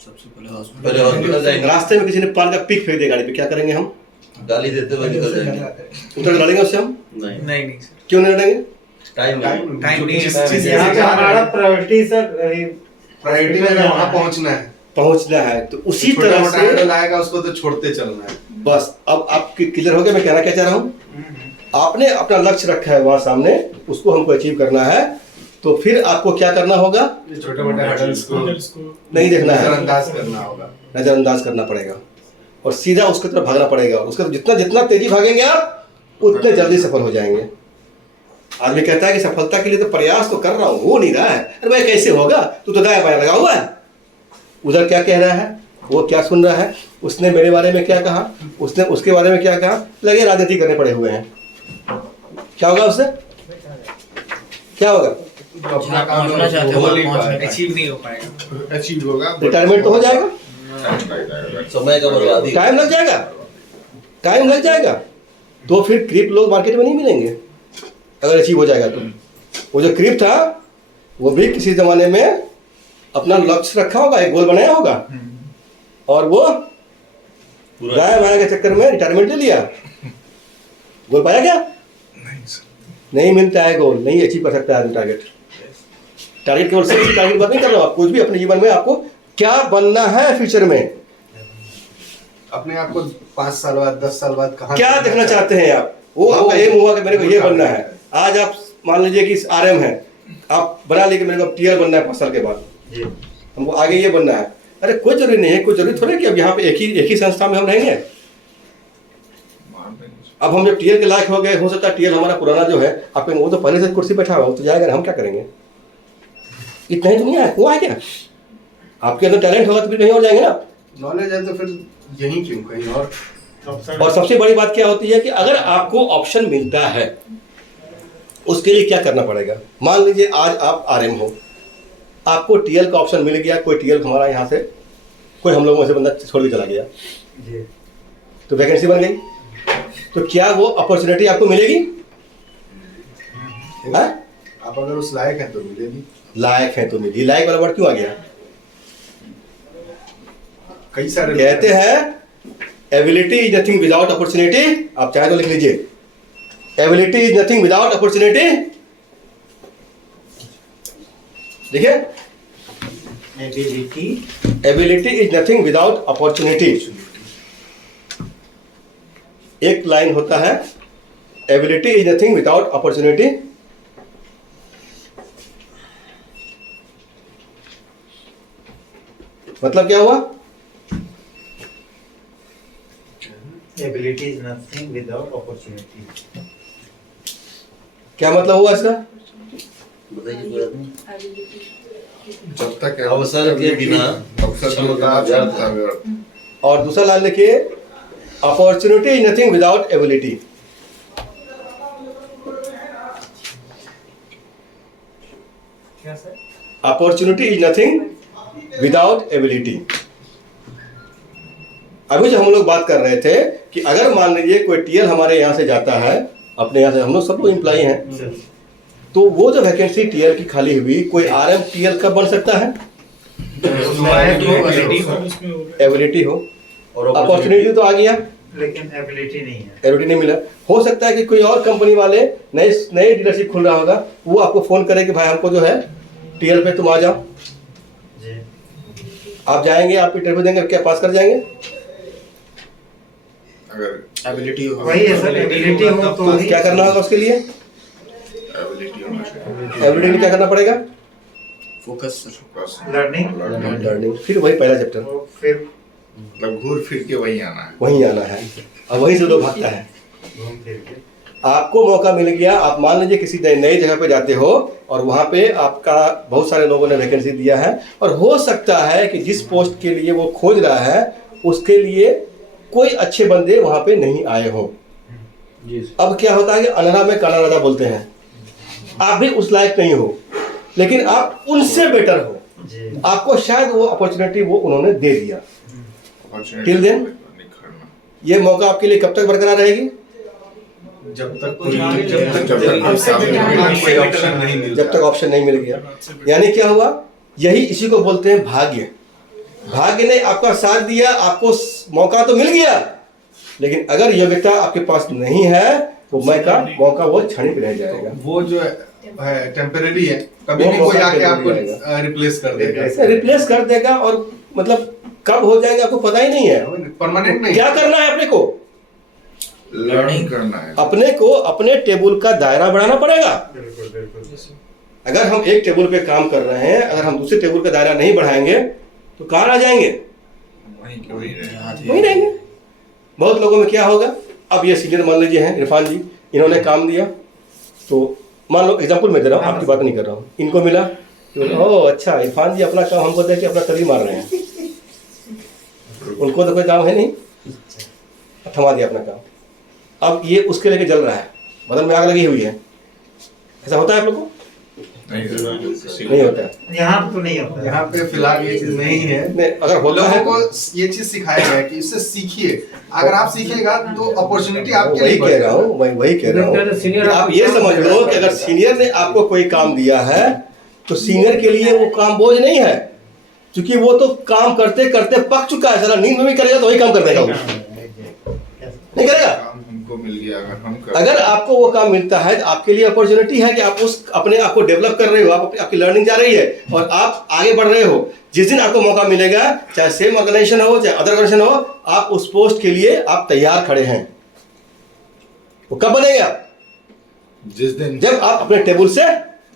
सबसे पहले हॉस्पिटल जाएंगे, रास्ते में किसी ने पान का पिक फेंक दिया गाड़ी पे, क्या करेंगे हम? गाली देते हुए निकल जाएंगे। उतर लड़ेंगे उससे हम? नहीं, नहीं सर, क्यों नहीं लड़ेंगे? टाइम टाइम नहीं है। जिस चीज यहाँ पे हमारा प्रायोरिटी सर प्रायोरिटी में वहां पहुंचना है, पहुंचना है, तो उसी छोटा तरह मोटा से हैंडल आएगा उसको तो छोड़ते चलना है। बस। अब आप क्लियर हो गया मैं कहना क्या चाह रहा हूँ? आपने अपना लक्ष्य रखा है वहां सामने, उसको हमको अचीव करना है, तो फिर आपको क्या करना होगा? ये छोटे मोटे हैंडल्स को नहीं देखना है, नजरअंदाज करना होगा। नजरअंदाज करना पड़ेगा और सीधा उसकी तरफ भागना पड़ेगा। उसका जितना जितना तेजी भागेंगे आप, उतने जल्दी सफल हो जाएंगे। आदमी कहता है कि सफलता के लिए तो प्रयास तो कर रहा हूँ, हो नहीं रहा है। अरे भाई कैसे होगा, तू तो दाया बाया लगा हुआ है। उधर क्या कह रहा है, वो क्या सुन रहा है, उसने मेरे बारे में क्या कहा, उसने उसके बारे में क्या कहा, लगे राजनीति करने पड़े हुए हैं। क्या होगा उससे, क्या होगा? जो अपना काम हो नहीं पाएगा, अचीव नहीं हो पाएगा। अचीव होगा, रिटायरमेंट तो हो जाएगा, समय का बर्बादी। टाइम लग जाएगा, टाइम लग जाएगा। तो फिर क्रिप लोग मार्केट में नहीं मिलेंगे अगर अचीव हो जाएगा तो। वो जो क्रिप था वो भी किसी जमाने में अपना लक्ष्य रखा होगा, एक गोल बनाया होगा, और वो दाया बाया के चक्कर में रिटायरमेंट ले लिया। गोल पाया क्या? नहीं मिलता है गोल, नहीं अचीव कर सकता है टारगेट। टारगेट केवल सिर्फ टारगेट बात नहीं कर रहा हूँ, आप कुछ भी अपने जीवन में आपको क्या बनना है फ्यूचर में, अपने आप को 5 साल बाद 10 साल बाद कहाँ क्या देखना चाहते हैं आप, वो आपका एम हुआ कि मेरे को ये बनना है। आज आप मान लीजिए कि RM है, आप बना लीजिए मेरे को टीआर बनना है 5 साल के बाद, हमको आगे ये बनना है। अरे कोई जरूरी नहीं है, कोई जरूरी थोड़ी कि अब यहाँ पे एक ही संस्था में हम रहेंगे। अब हम जब टीएल के लायक हो गए, हो सकता है टीएल हमारा पुराना जो है, आप कहेंगे वो तो पहले से कुर्सी बैठा हुआ, वो तो जाएगा, हम क्या करेंगे? इतना ही दुनिया है, वो है क्या? आपके अंदर टैलेंट होगा तो फिर कहीं और जाएंगे ना। नॉलेज है तो फिर यहीं क्यों कहीं और। और सबसे बड़ी बात क्या होती है कि अगर आपको ऑप्शन मिलता है, उसके लिए क्या करना पड़ेगा? मान लीजिए आज आप RM हो, आपको टीएल का ऑप्शन मिल गया, कोई टीएल हमारा यहाँ से कोई हम लोगों में से बंदा छोड़ के चला गया, तो वैकेंसी बन गई, तो क्या वो अपॉर्चुनिटी आपको मिलेगी? हाँ? आप अगर उस लायक हैं तो मिलेगी। लायक है तो मिली, लायक वाला वर्ड क्यों आ गया? कई सारे कहते हैं ability is nothing without opportunity. आप चाहे तो लिख लीजिए, ability is nothing without opportunity. देखिए, ability is nothing without opportunity. एक लाइन होता है, ability is nothing without opportunity. मतलब क्या हुआ? Ability is nothing without opportunity. क्या मतलब हुआ इसका? बताइए। जब तक अवसर के बिना अवसर क्षमता क्षमता व्यर्थ। और दूसरा लाइन लिखिए, opportunity is nothing without ability. क्या sir? Opportunity is nothing without ability. अभी जो हम लोग बात कर रहे थे कि अगर मान लीजिए कोई टीएल हमारे यहाँ से जाता है, अपने यहाँ से हम लोग सब लोग एम्प्लॉई हैं, तो वो जो वैकेंसी टीएल की खाली हुई, कोई आरएम टीएल कब बन सकता है? एबिलिटी हो और अपॉर्चुनिटी तो आ गया, लेकिन एबिलिटी नहीं है। एबिलिटी नहीं मिला। हो सकता है कि कोई और कंपनी वाले नए डीलरशिप खुल रहा होगा, वो आपको फोन करे कि भाई हमको जो है टीएल पे तुम आ जाओ। जी आप जाएंगे, आप इंटरव्यू देंगे, क्या पास कर जाएंगे? अगर एबिलिटी हो, वही है सर, एबिलिटी हो तो ही क्या करना होगा उसके लिए? एबिलिटी होना चाहिए, एबिलिटी में क्या करना पड़ेगा? फोकस सर, बस लर्निंग, लर्निंग। फिर वही पहला चैप्टर, तो फिर मतलब घूर फिर के वही आना है। वहीं आना है, और वहीं से लोग भागता है। घूम फिर के आपको मौका मिल गया, आप मान लीजिए किसी नई जगह पे जाते हो और वहाँ पे आपका बहुत सारे लोगों ने वैकेंसी दिया है, और हो सकता है कि जिस पोस्ट के लिए वो खोज रहा है उसके लिए कोई अच्छे बंदे वहाँ पे नहीं आए हों। अब क्या होता है कि अनहरा में काला राजा बोलते हैं, आप भी उस लायक नहीं हो, लेकिन आप उनसे बेटर हो, जी आपको शायद वो अपॉर्चुनिटी वो उन्होंने दे दिया। Opportunity Till then? निखरना। ये मौका आपके लिए कब तक बरकरार रहेगी? जब तक कोई कोई ऑप्शन नहीं मिलता, जब तक ऑप्शन नहीं मिल गया। यानी क्या हुआ, यही इसी को बोलते हैं भाग्य। भाग्य ने आपका साथ दिया, आपको मौका तो मिल गया, लेकिन अगर योग्यता आपके पास नहीं है तो मौका वो क्षणिक रह जाएगा। वो जो है टेम्परेरी है, कभी वो भी कोई मौका आके temporary आपको रहेगा। रिप्लेस कर देगा, रिप्लेस कर देगा, और मतलब कब हो जाएगा आपको पता ही नहीं है। परमानेंट नहीं। क्या करना है अपने को? लर्निंग करना है। अपने को अपने टेबल का दायरा बढ़ाना पड़ेगा। बिल्कुल बिल्कुल। अगर हम एक टेबल पे काम कर रहे हैं, अगर हम दूसरे टेबल का दायरा नहीं बढ़ाएंगे तो कहाँ आ जाएंगे? वहीं के वहीं रहे। वहीं रहेंगे। बहुत लोगों में क्या होगा, अब ये सीनियर मान लीजिए हैं इरफान जी, इन्होंने काम दिया, तो मान लो एग्जांपल मैं दे रहा हूँ, आपकी बात नहीं कर रहा हूँ, इनको मिला कि ओह अच्छा इरफान जी अपना काम हमको देख के अपना तली मार रहे हैं, उनको तो कोई काम है नहीं, थमा दिया अपना काम। अब ये उसके लेके जल रहा है, बदन में आग लगी हुई है। ऐसा होता है आप लोग को? नहीं होता है। यहाँ तो नहीं होता है। यहाँ पे फिलहाल ये चीज नहीं है। नहीं, अगर होता है लोगों को ये चीज सिखाया गया है कि इससे सीखिए, अगर आप सीखिएगा तो अपॉर्चुनिटी आपके वही लिए कह रहा हूँ, वही कह रहा हूँ कि आप ये समझ लो कि अगर सीनियर ने आपको कोई काम दिया है तो सीनियर के लिए वो काम बोझ नहीं है, क्योंकि वो तो काम करते करते पक चुका है। सारा नींद में भी करेगा तो वही काम कर देगा वो, नहीं करेगा? काम हमको मिल गया, अगर हम कर अगर आपको वो काम मिलता है तो आपके लिए अपॉर्चुनिटी है कि आप उस अपने आप को डेवलप कर रहे हो, आपकी लर्निंग जा रही है और आप आगे बढ़ रहे हो। जिस दिन आपको मौका मिलेगा, चाहे सेम ऑर्गेनाइजेशन हो चाहे अदर ऑर्गेनाइजेशन हो, आप उस पोस्ट के लिए आप तैयार खड़े हैं। वो कब बनेंगे आप? जिस दिन जब आप अपने टेबल से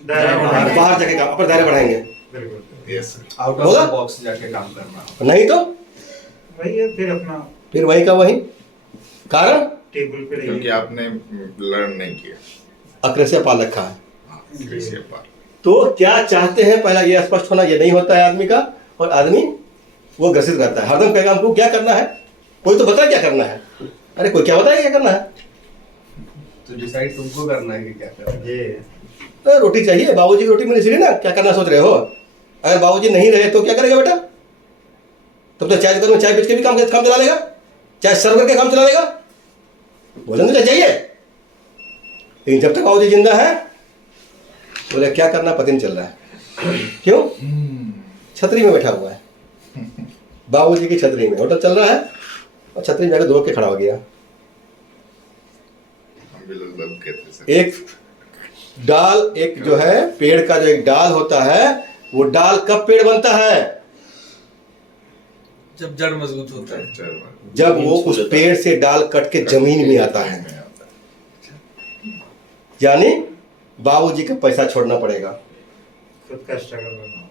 दायरा बढ़ाएंगे। बाहर जाके काम अपना दायरा बढ़ाएंगे। बिल्कुल यस सर। आउट होगा? ऑफ द बॉक्स जाके काम करना। नहीं तो वही है, फिर अपना फिर वही का वही। कारण टेबल पे क्योंकि रहिए। आपने लर्न नहीं किया। अक्रेसिया पाल रखा है। हाँ, कैसे पार। तो क्या चाहते हैं, पहला ये स्पष्ट होना, ये नहीं होता है आदमी का, और आदमी वो ग्रसित रहता है हरदम कहेगा हमको क्या करना है, कोई तो बताए क्या करना है। अरे कोई क्या बताएगा क्या करना है? तो डिसाइड तुमको करना है कि क्या करना है। ये अरे रोटी चाहिए, बाबूजी की रोटी मिली, इसलिए ना क्या करना सोच रहे हो। अगर बाबूजी नहीं रहे तो क्या करेगा बेटा? तब तो चाय दुकान में चाय बेच के भी काम चला लेगा, चाय सर्व करके काम चला लेगा, भोजन तो चाहिए। लेकिन जब तक बाबूजी जिंदा है, बोले क्या करना पता नहीं चल रहा है। क्यों? छतरी में बैठा हुआ है, बाबूजी की छतरी में होटल चल रहा है, और छतरी में जाकर दौड़ के खड़ा हो गया। हम भी लोग कहते सर। एक डाल, एक जो है पेड़ का जो एक डाल होता है, वो डाल कब पेड़ बनता है? जब जड़ मजबूत होता है, चल जब वो उस पेड़ से डाल कट के जमीन में आता है। यानी बाबूजी का पैसा छोड़ना पड़ेगा। खुद का स्ट्रगल करना।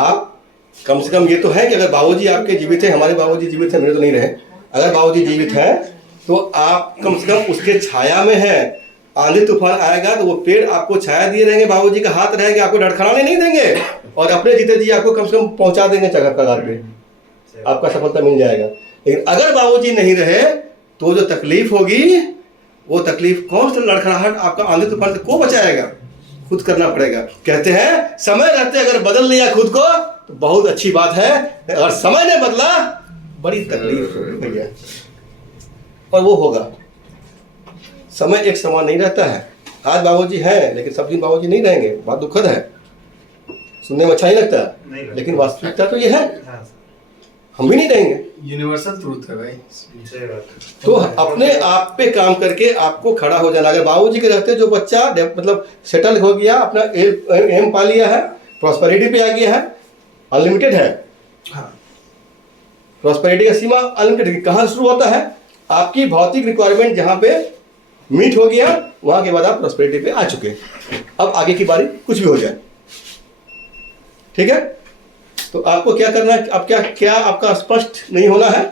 आप कम से कम ये तो है कि अगर बाबूजी आपके जीवित है, हमारे बाबूजी जीवित है, मेरे तो नहीं रहे, अगर बाबूजी जीवित हैं तो आप कम से कम उसके छाया में हैं। आंधी तूफान आएगा तो वो पेड़ आपको छाया दिए रहेंगे, बाबूजी का हाथ रहेगा, आपको लड़खड़ाने नहीं देंगे, और अपने जीते जी आपको कम से कम पहुंचा देंगे जगह कगार पे, आपका सफलता मिल जाएगा। लेकिन अगर बाबूजी नहीं रहे तो जो तकलीफ होगी, वो तकलीफ कौन सा लड़खड़ाहट आपका आंधी तूफान से को बचाएगा? खुद करना पड़ेगा। कहते हैं समय रहते अगर बदल लिया खुद को तो बहुत अच्छी बात है, और समय ने बदला बड़ी तकलीफ होगी भैया। और वो होगा, समय एक समान नहीं रहता है। आज बाबूजी हैं लेकिन सब दिन बाबूजी नहीं रहेंगे, बात दुखद है, सुनने में अच्छा नहीं लगता, नहीं लगता। लेकिन वास्तविकता तो ये है, हाँ हम भी नहीं रहेंगे। यूनिवर्सल ट्रूथ है भाई। सही बात है। तो अपने आप पे काम करके आपको खड़ा हो जाना। अगर बाबूजी के रहते जो बच्चा मतलब सेटल हो गया, अपना एम पा लिया है, प्रॉस्पेरिटी पे आ गया है, अनलिमिटेड है। हाँ। प्रॉस्पेरिटी का सीमा अनलिमिटेड कहाँ शुरू होता है? आपकी भौतिक रिक्वायरमेंट जहाँ पे मीट हो गया, वहाँ के बाद आप प्रॉस्पेरिटी पे आ चुके। अब आगे की बारी कुछ भी हो जाए, ठीक है? तो आपको क्या करना है? अब क्या आपका स्पष्ट नहीं होना है?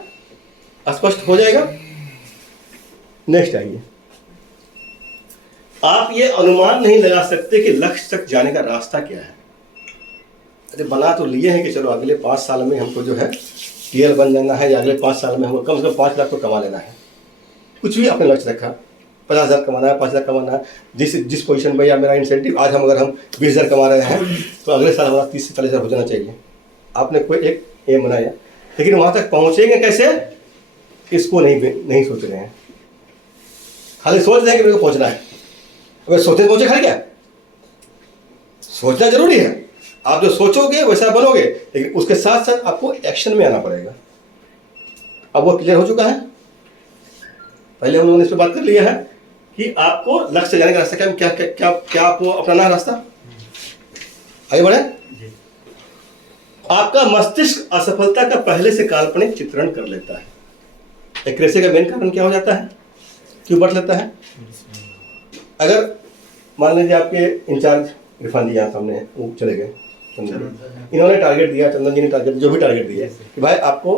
स्पष्ट हो जाएगा। नेक्स्ट आइए। आप ये अनुमान नहीं लगा सकते कि लक्ष्य तक जाने का रास्ता क्या है। अरे बना तो लिए हैं कि चलो अगले 5 साल में हमको जो है टीएल बन जाना है, या अगले 5 साल में हमको कम से कम 5 लाख तो कमा लेना है। कुछ भी आपने लक्ष्य रखा, 50,000 कमाना है, 5 लाख कमाना है, जिस पोजीशन में या मेरा इंसेंटिव आज अगर हम 20,000 कमा रहे हैं तो अगले साल हमारा 30 से 40,000 हो जाना चाहिए। आपने कोई एक एम बनाया, लेकिन वहाँ तक पहुँचेंगे कैसे, इसको नहीं सोच रहे हैं। खाली सोच रहे हैं कि मेरे को पहुँचना है। अगर सोचते पहुँचे खाली क्या, सोचना जरूरी है। आप जो सोचोगे वैसा बनोगे, लेकिन उसके साथ साथ आपको एक्शन में आना पड़ेगा। अब वो क्लियर हो चुका है। पहले हम लोगों ने इस पर बात कर लिया है कि आपको लक्ष्य जाने का रास्ता क्या आपको अपनाना है रास्ता। आगे बढ़े। आपका मस्तिष्क असफलता का पहले से काल्पनिक चित्रण कर लेता है। एक्रेसी का मेन कारण क्या हो जाता है, क्यों बढ़ लेता है? अगर मान लीजिए आपके इंचार्ज इरफान जी यहाँ सामने हैं, वो चले गए, इन्होंने टारगेट दिया, चंदन जी ने टारगेट, जो भी टारगेट दिया कि भाई आपको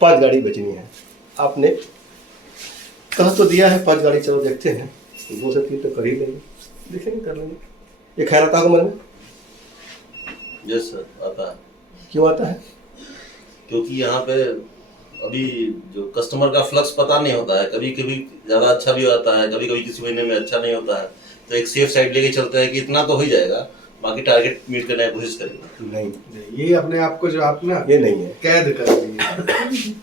5 गाड़ी बेचनी है। आपने कह तो दिया है 5 गाड़ी, चलो देखते हैं, 2 से 3 तो कर ही लेंगे, देखेंगे कर लेंगे। ये ख्याल आता होगा मन में? यस सर, आता है। क्यों आता है? क्योंकि यहाँ पे अभी जो कस्टमर का फ्लक्स पता नहीं होता है, कभी कभी ज़्यादा अच्छा भी होता है, कभी कभी किसी महीने में अच्छा नहीं होता है, तो एक सेफ साइड लेके चलते हैं कि इतना तो हो ही जाएगा, बाकी टारगेट मीट करने की कोशिश करेंगे। नहीं, ये अपने आप को जो आप ना ये नहीं है, कैद कर दिए।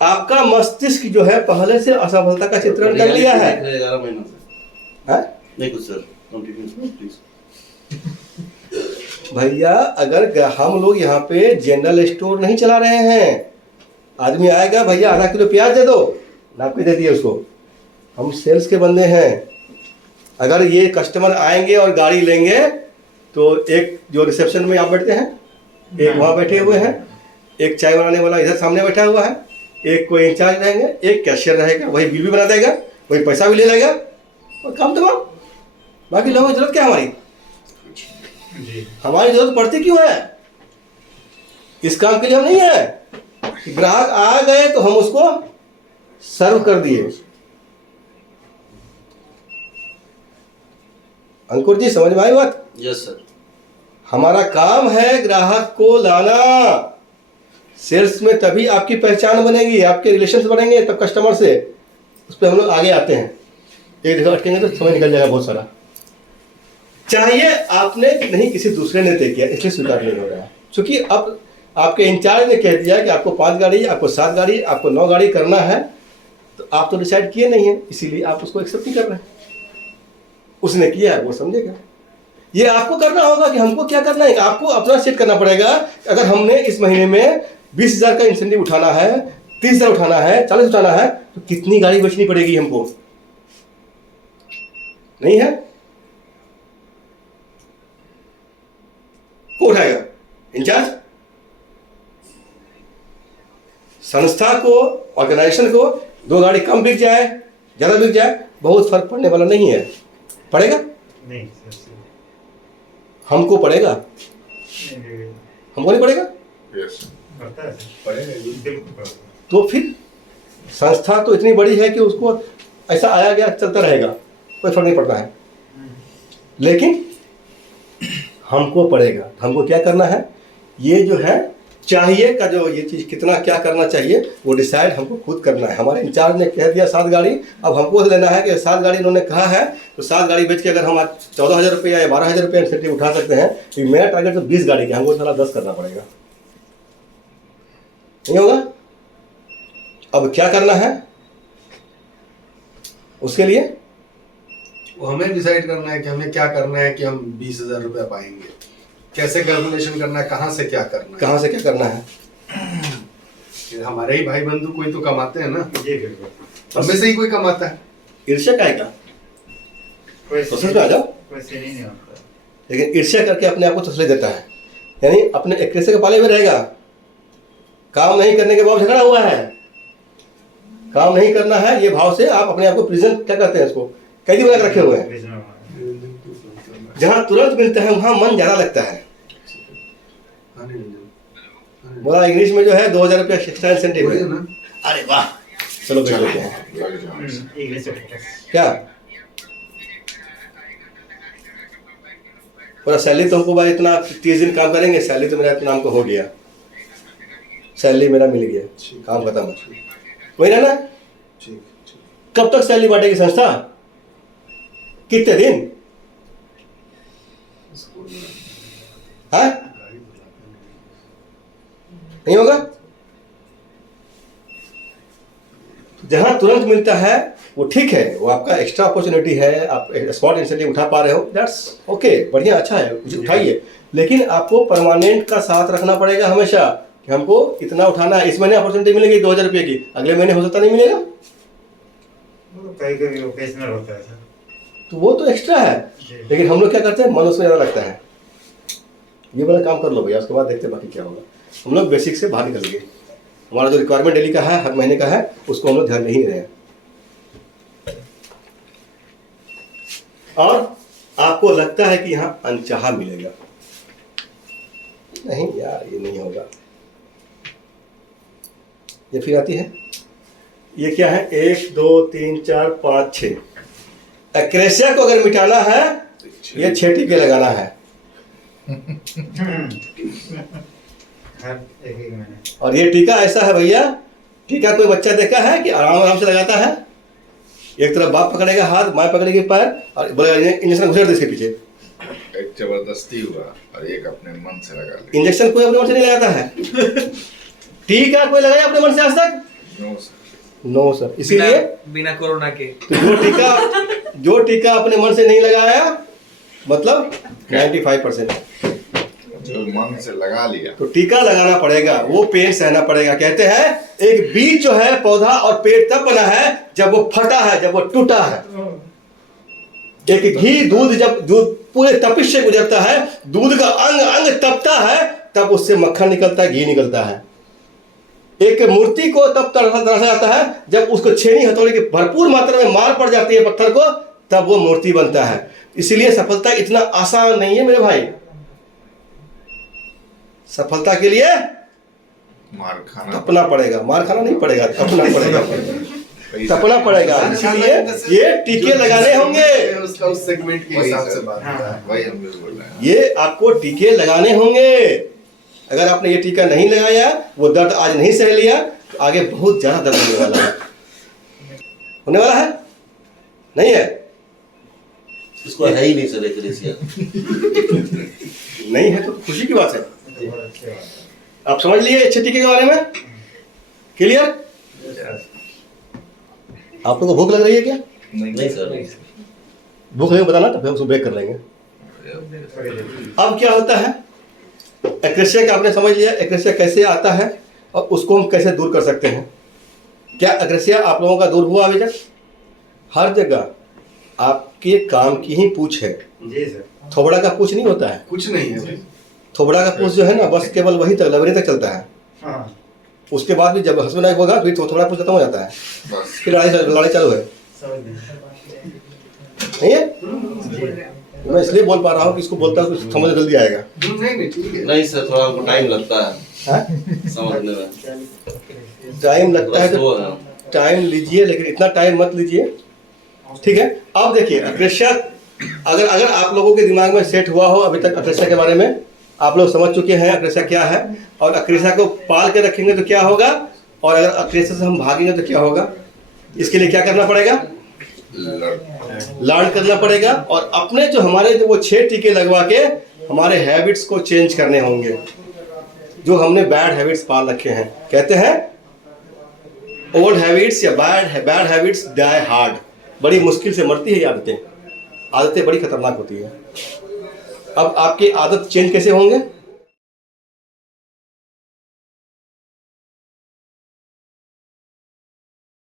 आपका मस्तिष्क जो है पहले से असफलता का चित्रण कर लिया है। 11 महीनों से हैं? नहीं कुछ सर, कंटिन्यू प्लीज। भैया अगर हम लोग यहाँ पे जनरल स्टोर नहीं चला रहे हैं, आदमी आएगा भैया आधा किलो प्याज दे दो, नाप के दे दिए उसको, हम सेल्स के बंदे हैं। अगर ये कस्टमर आएंगे और गाड़ी लेंगे तो एक जो रिसेप्शन में आप बैठते हैं, एक वहाँ बैठे हुए हैं, एक चाय बनाने वाला इधर सामने बैठा हुआ है, एक कोई इंचार्ज रहेंगे, एक कैशियर रहेगा, वही बिल भी बना देगा, वही पैसा भी ले लेगा और काम तमाम। बाकी लोगों की जरूरत क्या हमारी? जी हमारी जरूरत पड़ती क्यों है? इस काम के लिए हम नहीं है कि ग्राहक आ गए तो हम उसको सर्व कर दिए। अंकुर जी समझ में आई बात? Yes sir. हमारा काम है ग्राहक को लाना। सेल्स में तभी आपकी पहचान बनेगी, आपके रिलेशंस बनेंगे, तब कस्टमर से उस पर हम लोग आगे आते हैं। एक जगह अटकेंगे तो समय निकल जाएगा बहुत सारा। चाहिए आपने नहीं, किसी दूसरे ने तय किया, इसलिए स्वीकार नहीं हो रहा है। क्योंकि अब आपके इंचार्ज ने कह दिया कि आपको 5 गाड़ी, आपको 7 गाड़ी, आपको 9 गाड़ी करना है, तो आप तो डिसाइड किए नहीं है, इसीलिए आप उसको एक्सेप्ट नहीं कर रहे हैं। उसने किया है वो समझेगा। ये आपको करना होगा कि हमको क्या करना है, आपको अपना सेट करना पड़ेगा। अगर हमने इस महीने में 20,000 का इंसेंटिव उठाना है, 30,000 उठाना है, 40 उठाना है, तो कितनी गाड़ी बेचनी पड़ेगी हमको? नहीं है? कौन उठाएगा? इंचार्ज? संस्था को, ऑर्गेनाइजेशन को 2 गाड़ी कम बिक जाए, ज्यादा बिक जाए, बहुत फर्क पड़ने वाला नहीं है। पड़ेगा? नहीं सर, हमको पड़ेगा, नहीं, हमको नहीं पड़ेगा। यस पड़ता है सर, पड़ेगा बिल्कुल पड़ता है। तो फिर संस्था तो इतनी बड़ी है कि उसको ऐसा आया गया चलता रहेगा, कोई फर्क नहीं पड़ता है। लेकिन हमको पड़ेगा। हमको क्या करना है? ये जो है चाहिए का जो ये चीज़ कितना क्या करना चाहिए वो डिसाइड हमको खुद करना है। हमारे इंचार्ज ने कह दिया 7 गाड़ी, अब हमको लेना है कि 7 गाड़ी इन्होंने कहा है तो 7 गाड़ी बेच के अगर हम आज 14,000 रुपये या 12,000 रुपये इंसेंटिव उठा सकते हैं तो मेरा टारगेट तो 20 गाड़ी का, हमको सारा 10 करना पड़ेगा, नहीं होगा। अब क्या करना है उसके लिए वो हमें डिसाइड करना है कि हमें क्या करना है कि हम 20,000 रुपया पाएंगे, कैसे कैलकुलेशन करना है, कहाँ से क्या करना है। कहाँ से क्या करना है। ये हमारे ही भाई बंधु कोई तो कमाते हैं ना, जी बिल्कुल। हमें से ही कोई कमाता है। ईर्ष्या का है क्या, कोई प्रोसेस में आ जाओ। कोई सीन ही नहीं होता। लेकिन ईर्ष्या करके अपने आप को तसल्ली देता है, यानी अपने एक के पाले में रहेगा। काम नहीं करने के बाद झगड़ा हुआ है, काम नहीं करना है ये भाव से आप अपने आप को प्रेजेंट क्या कहते हैं इसको कैदी बना के रखे हुए हैं। जहाँ तुरंत मिलता है वहाँ मन ज्यादा लगता है। बोला इंग्लिश में जो है 2,000 रुपया एक्स्ट्रा इंसेंटिव है। अरे वाह, चलो भेज देते हैं। लग जाओ। इंग्लिश में फोकस। क्या पूरा सैलरी तो हमको भाई इतना 30 दिन काम करेंगे, सैलरी तो मेरा इतना हमको हो गया, सैलरी मेरा मिल गया, काम खत्म। वही ना, कब तक सैलरी बांटेगी संस्था, कितने दिन, हाँ नहीं होगा। जहां तुरंत मिलता है वो ठीक है, वो आपका एक्स्ट्रा अपॉर्चुनिटी है, आप स्पॉट इंसेंटिव उठा पा रहे हो, दैट्स ओके, बढ़िया, अच्छा है, उठाइए। लेकिन आपको परमानेंट का साथ रखना पड़ेगा हमेशा कि हमको इतना उठाना है। इस महीने अपॉर्चुनिटी मिलेगी 2,000 रुपये की, अगले महीने हो सकता नहीं मिलेगा, कहीं कहीं ओकेजनल होता है सर। तो वो तो एक्स्ट्रा है। लेकिन हम लोग क्या करते हैं, मन उसमें ज़्यादा लगता है, ये वाला काम कर लो भैया, उसके बाद देखते हैं बाकी क्या होगा। हम लोग बेसिक से बाहर निकल गए, हमारा जो रिक्वायरमेंट डेली का है, हर महीने का है, उसको हम लोग ध्यान नहीं रहे हैं। और आपको लगता है कि यहाँ अनचाहा मिलेगा, नहीं यार ये नहीं होगा। ये फिर आती है, ये क्या है, 1 2 3 4 5 6 एक्रेसिया को अगर मिटाना है ये 6 टीके लगाना है, हर एक महीने। और ये टीका ऐसा है भैया, टीका कोई बच्चा देखा है कि आराम आराम से लगाता है। एक तरफ बाप पकड़ेगा हाथ, माँ पकड़ेगी पैर और बोलेगा इंजेक्शन घुसेड़ दे इसके पीछे। एक जबरदस्ती हुआ और एक अपने मन से लगा लिया। इंजेक्शन कोई अपने मन से नहीं लगाता है, टीका कोई लगाया अपने मन से आज तक? No sir. No sir. इसीलिए बिना कोरोना के तो जो टीका अपने मन से नहीं लगाया मतलब 95%, जो मन से लगा लिया तो टीका लगाना पड़ेगा, वो पेन सहना पड़ेगा। कहते हैं एक बीज जो है पौधा और पेड़ तब बना है जब वो फटा है, जब वो टूटा है। एक घी दूध जब दूध पूरे तपिश से गुजरता है, दूध का अंग अंग तपता है, तब उससे मक्खन निकलता है, घी निकलता है। एक मूर्ति को तब तराशा जाता है जब उसको छेनी हथौड़ी की भरपूर मात्रा में मार पड़ जाती है पत्थर को, तब वो मूर्ति बनता है। इसलिए सफलता इतना आसान नहीं है मेरे भाई। सफलता के लिए मार खाना तपना पड़ेगा, मार खाना नहीं पड़ेगा, तपना पड़ेगा, तपना पड़ेगा। इसलिए ये टीके लगाने होंगे, उसका उस सेगमेंट के हिसाब से बात होता है। वही हम भी बोल रहे हैं। ये आपको टीके लगाने होंगे। अगर आपने ये टीका नहीं लगाया, वो दर्द आज नहीं सह लिया, तो आगे बहुत ज्यादा दर्द होने वाला है। होने वाला है नहीं है, इसको है ही नहीं सर एक्रेसिया। नहीं है तो खुशी की बात है। आप समझ लिए अच्छे टीके के बारे में, क्लियर? आप लोगों को भूख लग रही है क्या? नहीं सर, भूख लगे बताना, तब हम उसको ब्रेक कर लेंगे। अब क्या होता है, एक्रेसिया का आपने समझ लिया, एक्रेसिया कैसे आता है और उसको हम कैसे दूर कर सकते हैं। क्या एक्रेसिया आप लोगों का दूर हुआ अभी तक? हर जगह आपके काम की ही पूछ है, जी सर। थोबड़ा का पूछ नहीं होता है। कुछ नहीं है। थोबड़ा का पूछ जो है ना, बस केवल वही तक, लबरे तक चलता है। हाँ। उसके बाद भी जब हस्बैंड वाइफ होगा फिर थोड़ा पूछ खत्म हो जाता है, बस फिर लड़ाई चालू है, नहीं है? मैं इसलिए बोल पा रहा हूँ कि इसको बोलता हूँ समझ जल्दी आएगा। नहीं ठीक है। नहीं सर, थोड़ा हमको टाइम लगता है हाँ? समझने में, टाइम लगता है स्लो तो है। टाइम लीजिए, लेकिन इतना टाइम मत लीजिए, ठीक है? अब देखिए अग्रेसर, अगर आप लोगों के दिमाग में सेट हुआ हो अभी तक अग्रेसर के बारे में, आप लोग समझ चुके हैं अक्रेसा क्या है, और अक्रेसा को पाल के रखेंगे तो क्या होगा, और अगर अक्रेसा से हम भागेंगे तो क्या होगा। इसके लिए क्या करना पड़ेगा, लर्न करना पड़ेगा, और अपने जो हमारे जो वो 6 टीके लगवा के हमारे हैबिट्स को चेंज करने होंगे, जो हमने बैड हैबिट्स पाल रखे हैं। कहते हैं ओल्ड हैबिट्स या बैड हैबिट्स डाई हार्ड, बड़ी मुश्किल से मरती है ये आदतें। आदतें बड़ी खतरनाक होती है। अब आपकी आदत चेंज कैसे होंगे,